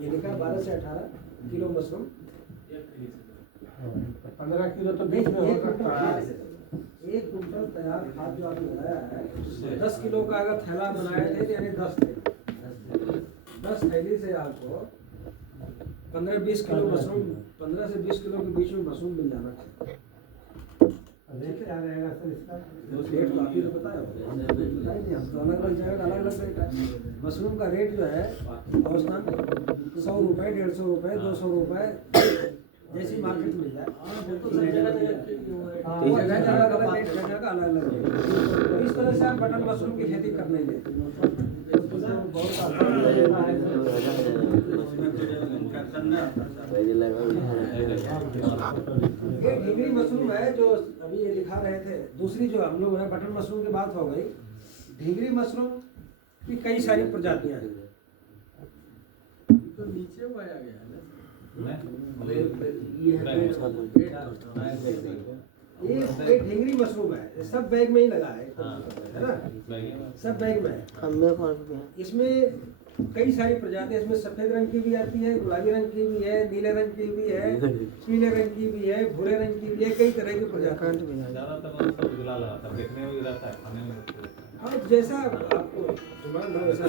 ये लिखा 12 से 18 किलो मशरूम। 15 किलो तो बीच में हो सकता है। एक कुंटल तैयार खाद जो आपने लगाया है, 10 किलो का अगर थैला बनाए थे यानी 10 थैली से आपको 15-20 किलो मशरूम, 15 से 20 किलो के बीच में मशरूम मिल जाना चाहिए। रेट क्या रहेगा सर इसका? रेट तो आप ही तो पता है, हम तो अलग अलग जगह अलग अलग रेट है। मशरूम का रेट जो है औसतन 100 रुपये, 150 रुपये, 200 रुपये, जैसी मार्केट मिल जाए। जगह जगह अलग रेट, जगह का अलग अलग रेट। तो इस तरह से आप बटन मशरूम की खेती कर लेंगे। ये ढींगरी मशरूम है जो अभी ये दिखा रहे थे। दूसरी जो हम लोग है, बटन मशरूम की बात हो गई, ढींगरी मशरूम की कई सारी प्रजातियां हैं। तो नीचे पाया गया है ये ढींगरी मशरूम है, सब बैग में ही लगा है ना, सब बैग में है। हमें कौन सा इसमें कई सारी प्रजातियां, इसमें सफेद रंग की भी आती है, गुलाबी रंग की भी है, नीले रंग की भी है, पीले रंग की भी है, भूरे रंग की भी है, कई तरह की प्रजातियां। ज्यादातर मतलब गिला लगाता है, देखने में भी रहता है, खाने में भी रहता है। हाँ, जैसा आपको डिमांड हो वैसा।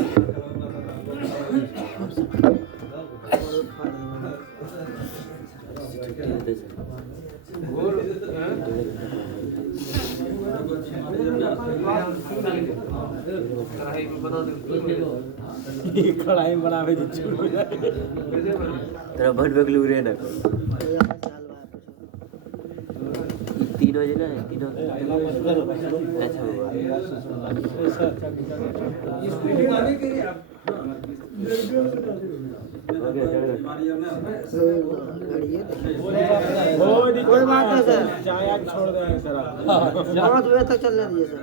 कढ़ाई बनावे तेरा भट बगलू रे ना तीनों जना है, तीनों अच्छा इसको बनाने के लिए आप कोई बात नहीं सर, चाय आप छोड़ देंगे सर आप। 5 बजे तक चलने दीजिए सर,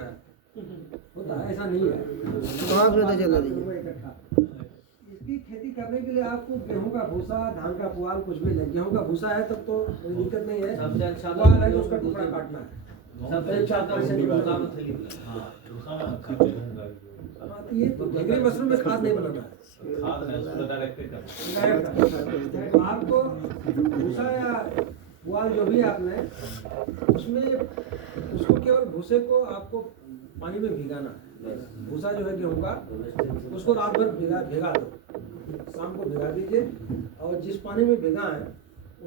होता है, ऐसा नहीं है। 5 बजे तक चलने दीजिए। इसकी खेती करने के लिए आपको गेहूं का भूसा, धान का पुआल कुछ भी नहीं। गेहूं का भूसा है तब तो कोई दिक्कत नहीं है, सबसे अच्छा पुआल है तो उसका टुकड़ा काटना है। सबसे अच्छा तो भूसा में थैली हाँ, दूसरा में अच्छा गेहूं का हाँ, तो ये तो ढींगरी मशरूम में खाद नहीं बनाना है, खाद नहीं, उसको डायरेक्ट ही करना। तो आपको भूसा या पुआल जो भी आपने, उसमें उसको केवल भूसे को आपको पानी में भिगाना है। भूसा जो है गेहूं का, उसको रात भर भिगा दो, शाम को भिगा दीजिए, और जिस पानी में भिगा है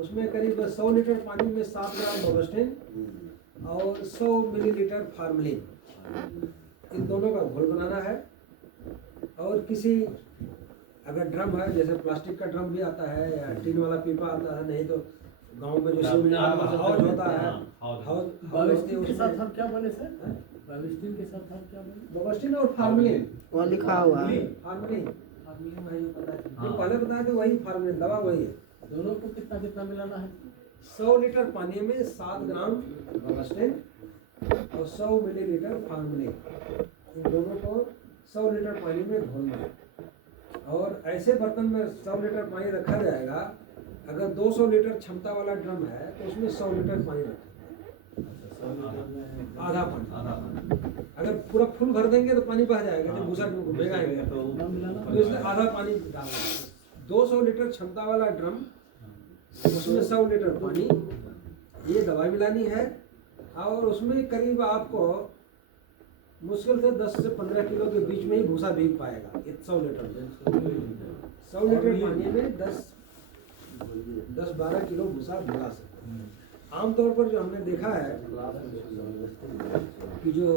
उसमें करीब 100 लीटर पानी में 7 ग्राम बोरोस्टिन और 100 मिलीलीटर फार्मलिन, इन दोनों का घोल बनाना है। और किसी अगर ड्रम है, जैसे प्लास्टिक का ड्रम भी आता है या टीन वाला पीपा आता है, नहीं तो गांव में जो हाउस होता है, हाउस के साथ हम क्या बोले सर? बाविस्टिन के साथ हम क्या बोले? बोरोस्टिन और फार्मलिन, वहाँ लिखा हुआ है। फार्मलिन जो पहले बताया था वही फार्मूला, दवा वही है। दोनों को कितना कितना मिलाना है? 100 लीटर पानी में 7 ग्राम रोगास्टेन और 100 मिलीलीटर फार्मूलिन, इन दोनों को 100 लीटर पानी में घोलना है। और ऐसे बर्तन में 100 लीटर पानी रखा जाएगा, अगर 200 लीटर क्षमता वाला ड्रम है तो उसमें 100 लीटर पानी रखेंगे, आधा पानी। अगर पूरा फुल भर देंगे तो पानी बह जाएगा, जब भूसा भिगाएंगे तो इसलिए आधा पानी डालना है। 200 लीटर क्षमता वाला ड्रम, उसमें 100 लीटर पानी, ये दवाई मिलानी है। और उसमें करीब आपको मुश्किल से 10 से 15 किलो के बीच में ही भूसा भीग पाएगा 100 लीटर में। 100 लीटर पानी में 10-12 किलो भूसा भिगा सकते हैं। आमतौर पर जो हमने देखा है कि जो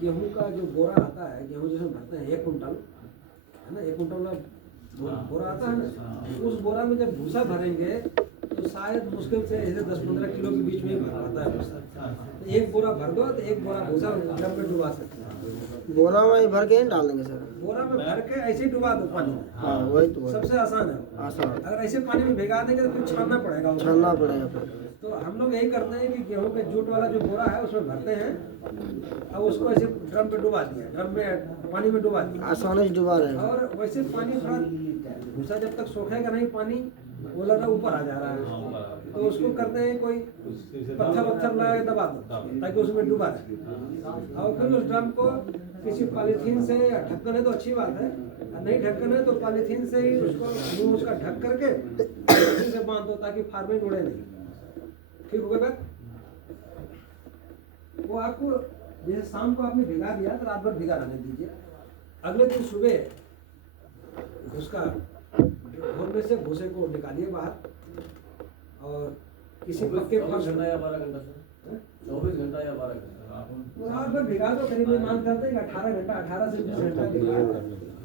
गेहूं का जो बोरा आता है, गेहूं जिसमें भरते हैं 1 कुंटल, है ना, 1 कुंटल का बोरा आता है ना, उस बोरा में जब भूसा भरेंगे तो शायद मुश्किल से ऐसे 10-15 किलो के बीच में ही भर पाता है भूसा। तो 1 बोरा भर दो तो 1 बोरा भूसा ड्रम में डुबा सकते हैं। बोरा में भर के ही डाल देंगे सर। बोरा में भर के ऐसे ही डुबा दो पानी में, हाँ वही तो है। सबसे आसान है। आसान, अगर ऐसे पानी में भिगा देंगे तो फिर छानना पड़ेगा उसको। छानना पड़ेगा फिर। तो हम लोग यही करते हैं कि गेहूं के जूट वाला जो बोरा है उसमें भरते हैं और उसको ऐसे ड्रम पे डुबा दिया, ड्रम में पानी में डुबा दिया, आसानी से डुबा रहे हैं। और वैसे पानी थोड़ा भूसा जब तक सूखेगा नहीं पानी, वो लगा ऊपर आ जा रहा है, तो उसको करते हैं कोई पत्थर लगा के दबा दो ताकि उसमें डुबा रहे। और फिर उस ड्रम को किसी पॉलीथीन से, या ढक्कन है तो अच्छी बात है, नहीं ढक्कन है तो पॉलीथीन से ही उसको मुंह उसका ढक करके रस्सी से बांध दो ताकि फार्मिंग उड़े नहीं। ठीक हो गया बात? वो आपको जैसे शाम को आपने भिगा दिया तो रात भर भिगा रहने दीजिए। अगले दिन सुबह उसका घोल में से भूसे को निकालिए बाहर और किसी पक्के फर्श 24 घंटा या 12 घंटा सर? 24 घंटा या 12 घंटा? वो रात भर भिगा दो, करीब मान करते हैं 18 घंटा, 18 से 20 घंटा भिगा।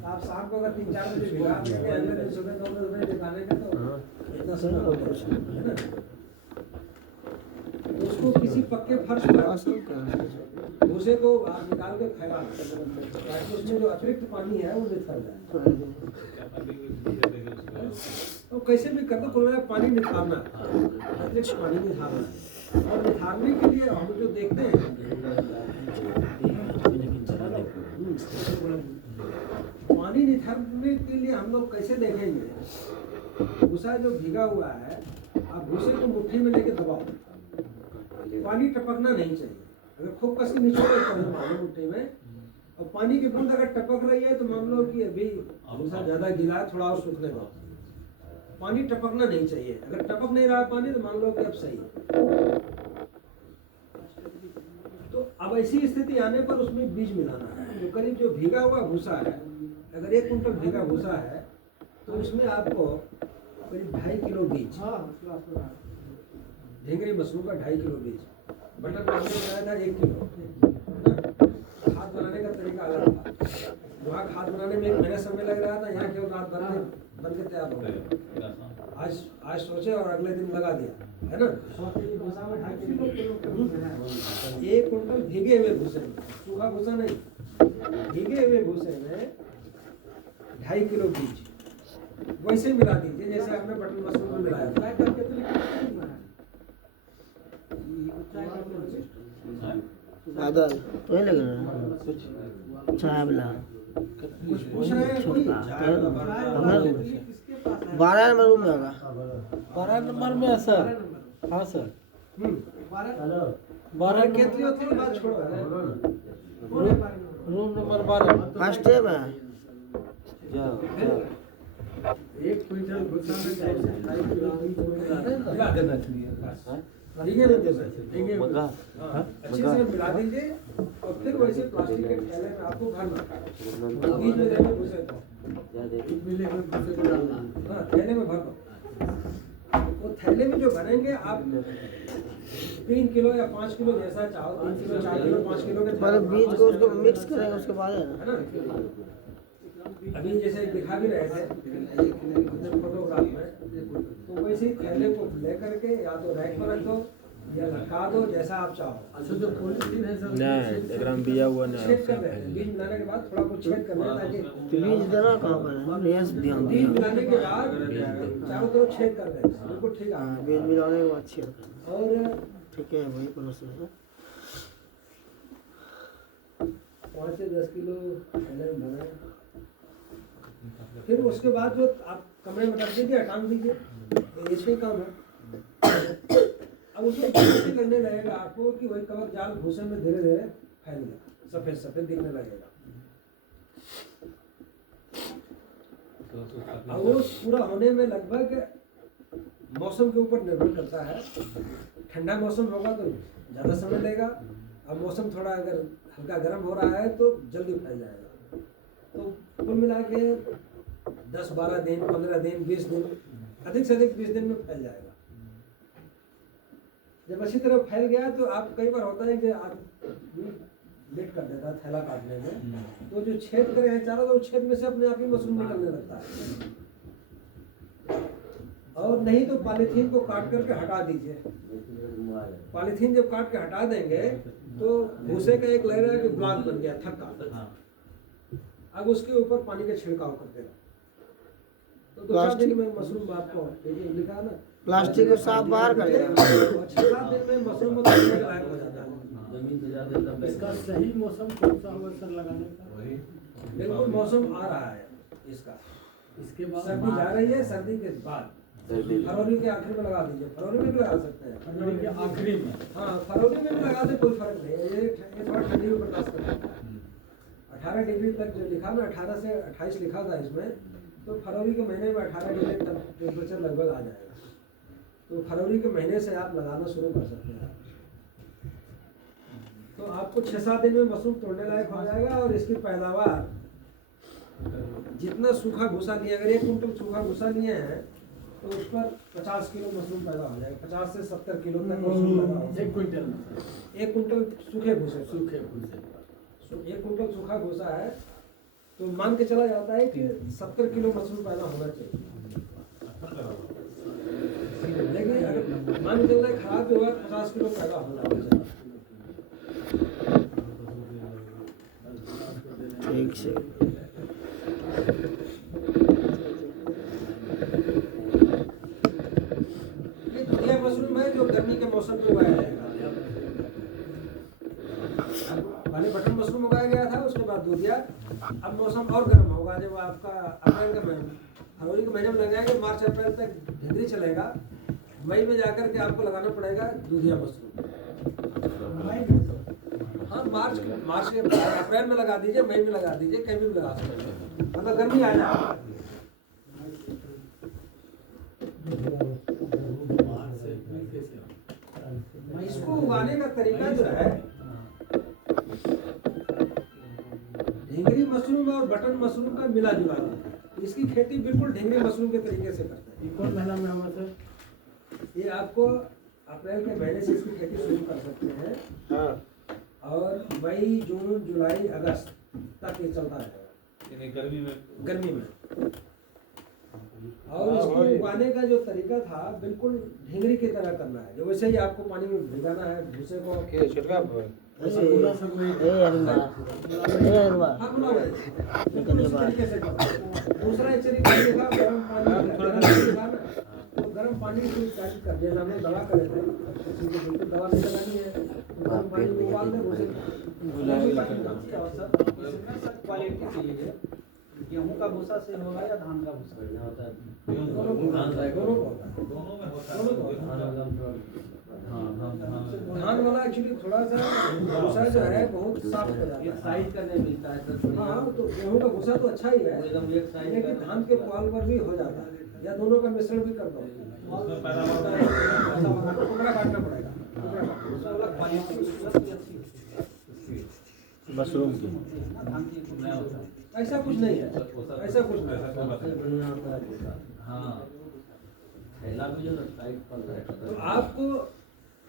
आप शाम को अगर 3-4 बजे भिगा देंगे, अगले दिन सुबह 9 बजे निकालेंगे तो इतना समय हो जाएगा, है ना। तो उसको किसी पक्के फर्श पर भूसे को आप निकाल के फैला ताकि उसमें जो अतिरिक्त पानी है वो निकल जाए। तो कैसे भी कर दो, कुल मिला पानी निकालना, अतिरिक्त पानी निकालना। और निकालने के लिए हम जो देखते हैं, पानी निकालने के लिए हम लोग कैसे देखेंगे, भूसा जो भीगा हुआ है आप भूसे को मुट्ठी में लेके दबाओ, पानी टपकना नहीं चाहिए। अगर खूब कस के निचोड़ो तो मुट्ठी में, और पानी की बूंद अगर टपक रही है तो मान लो कि अभी भूसा ज्यादा गीला है, थोड़ा और सूखने दो। पानी टपकना नहीं चाहिए, अगर टपक नहीं रहा पानी तो मान लो कि अब सही है। तो अब ऐसी स्थिति आने पर उसमें बीज मिलाना है। जो करीब जो भीगा हुआ भूसा है, अगर 1 कुंटल भीगा भूसा है तो उसमें आपको करीब 2.5 किलो बीज, ढेंगरी मशरूम का 2.5 किलो बीज, बटर में हमने बनाया था 1 किलो। खाद बनाने का तरीका अलग था, वहाँ खाद बनाने में 1 महीना समय लग रहा था, यहाँ केवल रात भर में बन के तैयार हो गया। आज सोचे और अगले दिन लगा दिया, है ना। 1 कुंटल भीगे हुए भूसे में, सूखा भूसा नहीं, भीगे हुए भूसे में 2.5 किलो बीज वैसे मिला दीजिए जैसे आपने बटन मशरूम में मिलाया था। बादल तो ही लग रहा है चाय वाला कुछ पूछ रहे हैं कोई? 12 नंबर रूम में होगा। 12 नंबर में है सर। हाँ सर। 12 केतली होती है, बात छोड़ो। रूम नंबर 12 फर्स्ट में है। जाओ 1 क्विंटल भूसा में 2.5 किलो बीज मिला देना चाहिए। ठीक है ना, अच्छे से मिला दीजिए और फिर वैसे प्लास्टिक के थैले में आपको भरना, बीज में देना भूसे को, हाँ थैले में भर दो। वो थैले में जो भरेंगे आप 3 किलो या 5 किलो जैसा चाहो, 3 किलो 4 किलो 5 किलो के पहले बीज को उसको मिक्स करेंगे उसके बाद है ना। है ना। अभी जैसे दिखा भी रहे थे फोटोग्राफ में, तो वैसे ही थैले को ले करके या तो रैक पर रख दो या लटका दो जैसा आप चाहो। अच्छा जो पॉलीथीन है सर नहीं एकराम बिया हुआ नहीं छेद कर रहे हैं, बीज मिलाने के बाद थोड़ा कुछ छेद कर रहे हैं ताकि बीज दरा कहाँ पर है रेस ध्यान बीज दिया मिलाने के बाद चारों तरफ छेद कर रहे हैं, बिल्कुल ठीक है। हाँ बीज मिलाने के बाद छेद करना और ठीक है वही प्रोसेस है 5 से 10 किलो पहले बनाए, फिर उसके बाद जो आप कमरे में रख दीजिए, टांग दीजिए, तो इससे काम है। अब उसमें कैसे लगने लगेगा आपको कि वही कवर जाल भूसे में धीरे धीरे फैलेगा, सफेद सफेद दिखने लगेगा। और वो पूरा होने में लगभग मौसम के ऊपर निर्भर करता है। ठंडा मौसम होगा तो ज़्यादा समय लेगा, अब मौसम थोड़ा अगर हल्का गर्म हो रहा है तो जल्दी फैल जाएगा। तो कुल मिला के 10-12 दिन, 15 दिन, 20 दिन, अधिक से अधिक 20 दिन में फैल जाएगा। जब अच्छी तरह फैल गया तो आप कई बार होता है कि आप लेट कर देता है थैला काटने में, तो जो छेद करे हैं चारों तरफ छेद में से अपने आप ही मशरूम निकलने लगता है। और नहीं तो पॉलीथीन को काट करके हटा दीजिए। पॉलीथीन जब काट के हटा देंगे तो भूसे का एक लेयर है कि ब्लॉक बन गया थक्का, अब उसके ऊपर पानी का छिड़काव कर देगा तो 2-4 दिन में मशरूम आपको लिखा ना प्लास्टिक को साफ बाहर कर देगा 6-7 दिन में मशरूम को तोड़ने के लायक हो जाता है। इसका सही मौसम कौन सा होगा सर लगाने का? बिल्कुल मौसम आ रहा है इसका, इसके बाद सर्दी जा रही है, सर्दी के बाद फरवरी के आखिर में लगा दीजिए, फरवरी में भी लगा सकते हैं। फरवरी के आखिरी में हाँ फरवरी में भी लगा दे, कोई फर्क नहीं है, ये थोड़ा ठंडी में बर्दाश्त करता है। 18 डिग्री तक जो लिखा ना, 18 से 28 लिखा था इसमें, तो फरवरी के महीने में 18 डिग्री तक टेम्परेचर लगभग आ जाएगा। तो फरवरी के महीने से आप लगाना शुरू कर सकते हैं। तो आपको 6-7 दिन में मशरूम तोड़ने लायक हो जाएगा। और इसकी पैदावार जितना सूखा भूसा लिया, अगर 1 कुंटल सूखा भूसा लिए हैं तो उस पर 50 किलो मशरूम पैदा हो जाएगा, 50 से 70 किलो तक मशरूम पैदा हो 1 क्विंटल में 1 कुंटल सूखे भूसे, सूखे भूसे 1 कुंटल सूखा भूसा है तो मान के चला जाता है कि 70 किलो मशरूम पैदा होना चाहिए। लेकिन अगर मान के चल रहा है खराब भी हुआ 50 किलो पैदा होना चाहिए। ठीक से ये मशरूम है जो गर्मी के मौसम में उगाया जाएगा। पहले बटन मशरूम उगाया गया था, उसके बाद दूधिया। अब मौसम और गर्म होगा, जब आपका अप्रैल का महीना, फरवरी के महीने में लगाएंगे, मार्च अप्रैल तक ढिंगरी चलेगा, मई में जाकर के आपको लगाना पड़ेगा दूधिया मशरूम। हाँ मार्च के अप्रैल में लगा दीजिए, मई में लगा दीजिए, कहीं भी लगा सकते हैं, मतलब गर्मी आ जाएगा। इसको उगाने का तरीका जो है, ढींगरी मशरूम और बटन मशरूम का मिला जुला है। इसकी खेती बिल्कुल ढींगरी मशरूम के तरीके से करते हैं। ये कौन महीना में होगा सर? ये आपको अप्रैल के महीने से इसकी खेती शुरू कर सकते हैं और मई, जून, जुलाई, अगस्त तक ये चलता रहेगा गर्मी में। और इसको उगाने का जो तरीका था बिल्कुल ढींगरी की तरह करना है, जो वैसे ही आपको पानी में भिगाना है भूसे को। ऐसे ए अरुणा हाँ गुलाब है, बिल्कुल उसी तरीके से करना है। दूसरा एक तरीका ये था गर्म पानी था ना, तो गर्म पानी को चालू कर दिया, हमने दवा करे थे, बिल्कुल दवा नहीं लगानी है, गर्म पानी में उबाल दें उसे। क्वालिटी चाहिए, गेहूं का भूसा से होगा या धान का भूसा? दोनों को होता है। धान वाला एक्चुअली थोड़ा सा भूसा जो है बहुत साफ हो जाता है, साइज का नहीं मिलता है सर। हाँ तो गेहूं का भूसा तो अच्छा ही है, एकदम एक साइज लेकिन धान के पुआल पर भी हो जाता है, या दोनों का मिश्रण भी कर दो, टुकड़ा काटना पड़ेगा, मशरूम की ऐसा कुछ नहीं है, ऐसा कुछ नहीं है। हाँ थैला भी जो ना साइड पर रहता तो आपको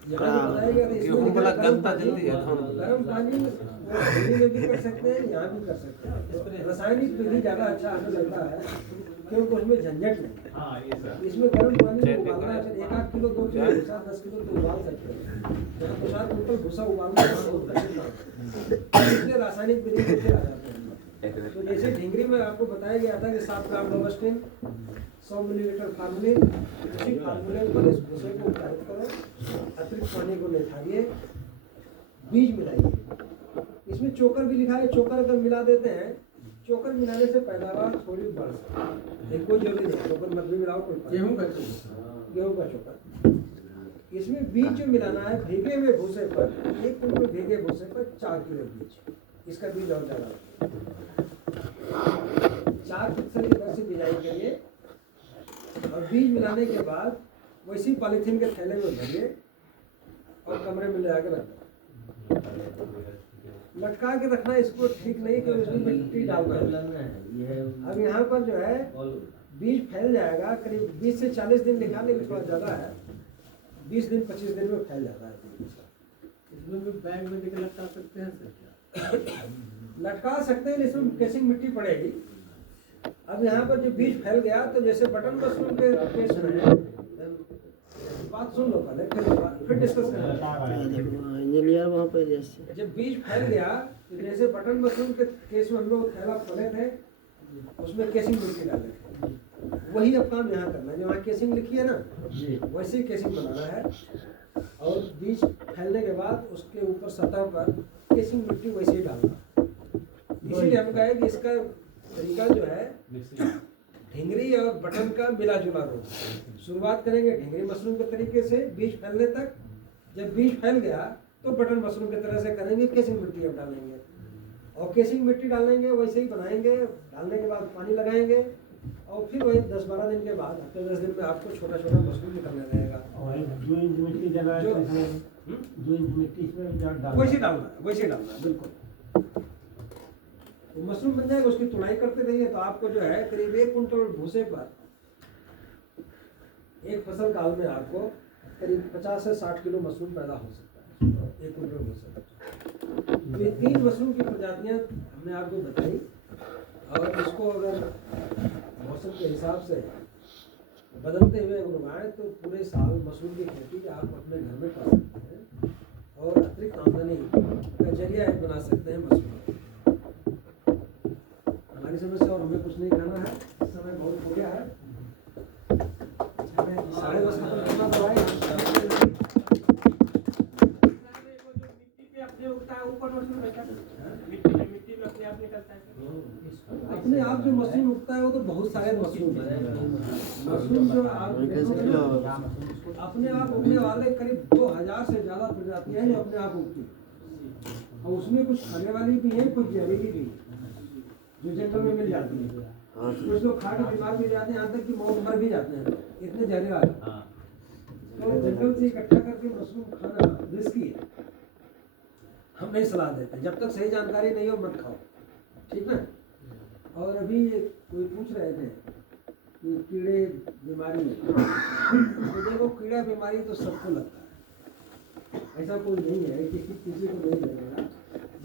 यहाँ जो बताया गया था इसमें लिखा है गर्म पानी हिंदी में भी कर सकते हैं, यहाँ भी कर सकते हैं। रासायनिक विधि ज़्यादा अच्छा हमें लगता है क्योंकि उसमें झंझट नहीं है। इसमें गर्म पानी में उबालना है, 1-8 किलो 2 किलो भूसा 10 किलो तो उबाल सकते हैं। यहाँ तो 4 कुंटल भूसा उबालना होता है, इसलिए रासायनिक विधि से आ जाते हैं। तो जैसे ढींगरी में आपको बताया गया था कि 7 ग्राम रोबस्टिन, 100 मिलीलीटर फार्मूलिन, उसी फार्मूले पर इस भूसे को उपचारित करो, अतिरिक्त पानी को निथारिए, बीज मिलाइए। इसमें चोकर भी लिखा है, चोकर अगर मिला देते हैं, चोकर मिलाने से पैदावार थोड़ी बढ़ सकती है, लेकिन कोई जरूरी नहीं, चोकर मत भी मिलाओ, कोई गेहूं का गेहूं का चोकर। इसमें बीज जो मिलाना है भीगे हुए भूसे पर, 1 कुंटल भीगे भूसे पर 4 किलो बीज, इसका बीज और ज्यादा 4% की दर से बिजाई करिए, और बीज मिलाने के बाद वैसी पॉलीथीन के थैले में भरिए और कमरे में ले आके रख दो। लटका के रखना इसको ठीक नहीं कि उसमें मिट्टी डालना है। अब यहाँ पर जो है बीज फैल जाएगा, करीब 20 से 40 दिन लिखा, लेकिन थोड़ा ज़्यादा है, 20 दिन 25 दिन में फैल जाता है। इसमें भी बैग में लेकर लटका सकते हैं सर क्या? लटका सकते हैं, इसमें केसिंग मिट्टी पड़ेगी। अब यहाँ पर जो बीज फैल गया, तो जैसे बटन मशरूम के केस में, बात सुन लो पहले, फिर डिस्कस करेंगे। इंजीनियर वहाँ पे जैसे जब बीज फैल गया, तो जैसे बटन मशरूम के केस में हम लोग थैला खोले थे, उसमें केसिंग मिट्टी डाले थे, वही अब काम यहाँ करना है। जो वहाँ केसिंग लिखी है ना, वैसे ही केसिंग बनाना है, और बीज फैलने के बाद उसके ऊपर सतह पर केसिंग मिट्टी वैसे ही डालना। इसीलिए हम कहे कि इसका तरीका जो है ढींगरी और बटन का मिला जुला रूप। शुरुआत करेंगे ढींगरी मशरूम के तरीके से बीज फैलने तक, जब बीज फैल गया तो बटन मशरूम की तरह से करेंगे, केसिंग मिट्टी अब डालेंगे, और केसिंग मिट्टी डालेंगे वैसे ही बनाएंगे। डालने के बाद पानी लगाएंगे, और फिर वही 10-12 दिन के बाद, हफ्ते 10 दिन में आपको छोटा छोटा मशरूम निकलने लगेगा। और 2 इंच मिट्टी जला जो- 2 इंच मिट्टी इसमें डालना वैसे डालना है, वैसे डालना है, बिल्कुल। तो मशरूम बन जाएगा, उसकी तुड़ाई करते रहिए, तो आपको जो है करीब 1 कुंटल भूसे पर एक फसल काल में आपको करीब 50 से 60 किलो मशरूम पैदा हो सकता है, 1 कुंटल भूसे पर। तो ये 3 मशरूम की प्रजातियां हमने आपको बताई, और इसको अगर मौसम के हिसाब से बदलते हुए अगर उगाएं तो पूरे साल मशरूम की खेती आप अपने घर में कर सकते हैं, और अतिरिक्त आमदनी का जरिया एक बना सकते हैं मशरूम। हमारी समस्या और हमें कुछ नहीं कहना है, समय बहुत हो गया है, 10:30 खत्म करना तो अपने आप जो मशरूम उगता है वो तो बहुत सारे मशरूम है। मशरूम जो आप अपने आप उगने वाले करीब 2000 से ज़्यादा प्रजातियां हैं जो अपने आप उगती हैं, और उसमें कुछ खाने वाली भी हैं, कुछ जहरीली भी जो जंगल में मिल जाती है। कुछ लोग खा के बीमार भी जाते हैं, यहाँ तक कि मर भी जाते हैं, इतने जहरीला है। तो जंगल से इकट्ठा करके मशरूम खाना रिस्की है, हम नहीं सलाह देते, जब तक सही जानकारी नहीं हो मत खाओ, ठीक ना। और अभी कोई पूछ रहे थे कि कीड़े बीमारी, तो देखो कीड़ा बीमारी तो सबको लगता है, ऐसा कोई नहीं है कि किसी को नहीं लगेगा।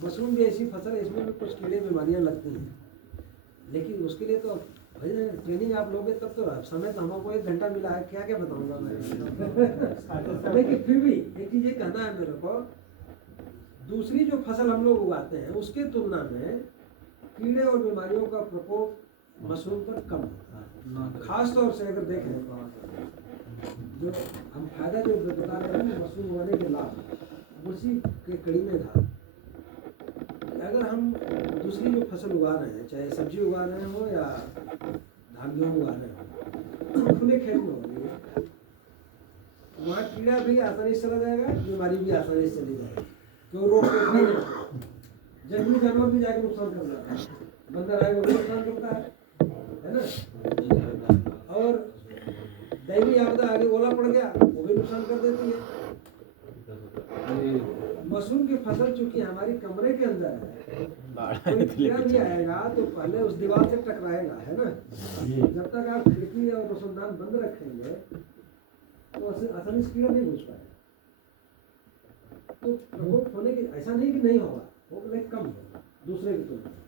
मशरूम भी ऐसी फसल है, इसमें भी कुछ कीड़े बीमारियां लगती हैं, लेकिन उसके लिए तो भाई ट्रेनिंग आप लोगे तब तो। समय तो हमको 1 घंटा मिला है, क्या क्या बताऊंगा मैं लेकिन फिर भी एक चीज़ ये कहना है मेरे को, दूसरी जो फसल हम लोग उगाते हैं उसके तुलना में कीड़े और बीमारियों का प्रकोप मशरूम पर कम होता है। खास तौर से अगर देखें जो हम फायदा जो बता रहे हैं मशरूम उगाने के लाभ, उसी के कड़ी में था। अगर हम दूसरी जो फसल उगा रहे हैं, चाहे सब्जी उगा रहे हो या धान गेहूँ उगा रहे हो, खुले खेत में हो रही है, वहाँ कीड़ा भी आसानी से चला जाएगा, बीमारी भी आसानी से चली जाएगी, क्यों रोक टोक नहीं है। जंगली जानवर भी जाकर नुकसान कर जाता है, बंदर आएगा वो भी नुकसान करता है ना। और दैवीय आपदा आगे ओला पड़ गया, वो भी नुकसान कर देती है। मशरूम की फसल चूंकि हमारी कमरे के अंदर है, कोई कीड़ा भी आएगा तो पहले उस दीवार से टकराएगा, है ना। जब तक आप खिड़की और रोशनदान बंद रखेंगे तो आसानी से कीड़ा नहीं घुस पाएगा। तो प्रकोप होने की ऐसा नहीं कि नहीं होगा, वो लेकिन कम होगा दूसरे की तुलना में।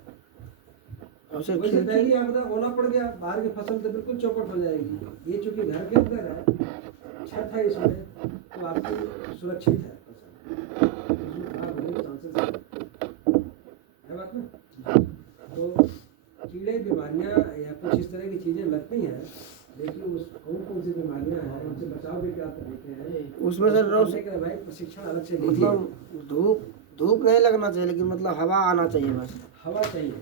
वैसे दैवीय आपदा ओला पड़ गया, बाहर की फसल तो बिल्कुल चौपट हो जाएगी। ये चूंकि घर के अंदर है, छत है इसमें, तो आपकी सुरक्षित है फसल, उसमें खराब होने के चांसेस है बात ना। तो कीड़े बीमारियां या कुछ इस तरह की चीज़ें लगती हैं, लेकिन उस कौन सी बीमारियां हैं उनसे बचाव के क्या तरीके हैं उसमें सर करने के लिए भाई प्रशिक्षण अलग से लीजिए। मतलब धूप नहीं लगना चाहिए, लेकिन मतलब हवा आना चाहिए बस। हवा चाहिए,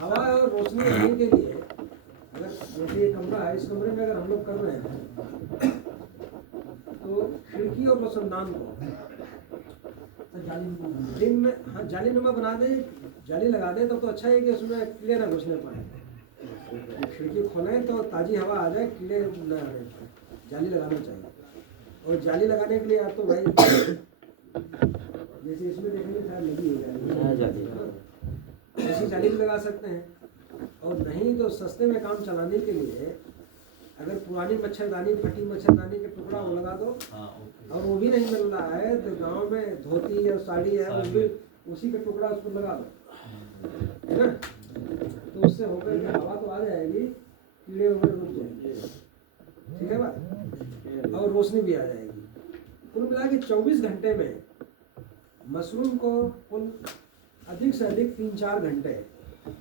हवा और रोशनी आने के लिए अगर जैसे ये कमरा है, इस कमरे में अगर हम लोग कर रहे हैं तो खिड़की और रोशनदान को दिन में, हाँ जाली नुमा बना दे, जाली लगा दे तो अच्छा है कि उसमें कीड़े ना घुसने पाए। खिड़की खोलें तो ताज़ी हवा आ जाए, कीड़े न आने पाए, जाली लगाना चाहिए। और जाली लगाने के लिए आप तो भाई जैसे इसमें देखेंगे शायद लगी है जाली, ऐसी जाली भी लगा सकते हैं। और नहीं तो सस्ते में काम चलाने के लिए अगर पुरानी मच्छरदानी, फटी मच्छरदानी के टुकड़ा वो लगा दो, हाँ ओके। और वो भी नहीं मिल रहा है तो गांव में धोती या साड़ी है वो भी उसी का टुकड़ा उस पर लगा दो, है ना। तो उससे होकर के हवा तो आ जाएगी, कीड़े वगैरह रुक जाएंगे, ठीक है बात, और रोशनी भी आ जाएगी। कुल मिला के 24 घंटे में मशरूम को कुल अधिक से अधिक 3-4 घंटे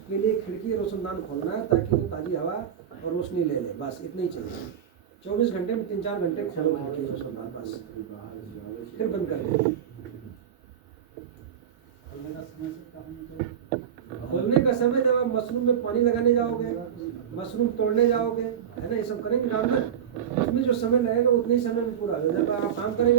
के लिए खिड़की और रोशनदान खोलना है ताकि वो ताज़ी हवा और रोशनी ले ले, बस इतना ही चाहिए। 24 घंटे में 3-4 घंटे खोलो खिड़की रोशनदान, बस फिर बंद कर देंगे। खोलने का समय जब आप मशरूम में पानी लगाने जाओगे, मशरूम तोड़ने जाओगे, है ना, ये सब करेंगे काम में, उसमें जो समय लगेगा उतने ही समय में पूरा हो जाएगा। जब आप काम करेंगे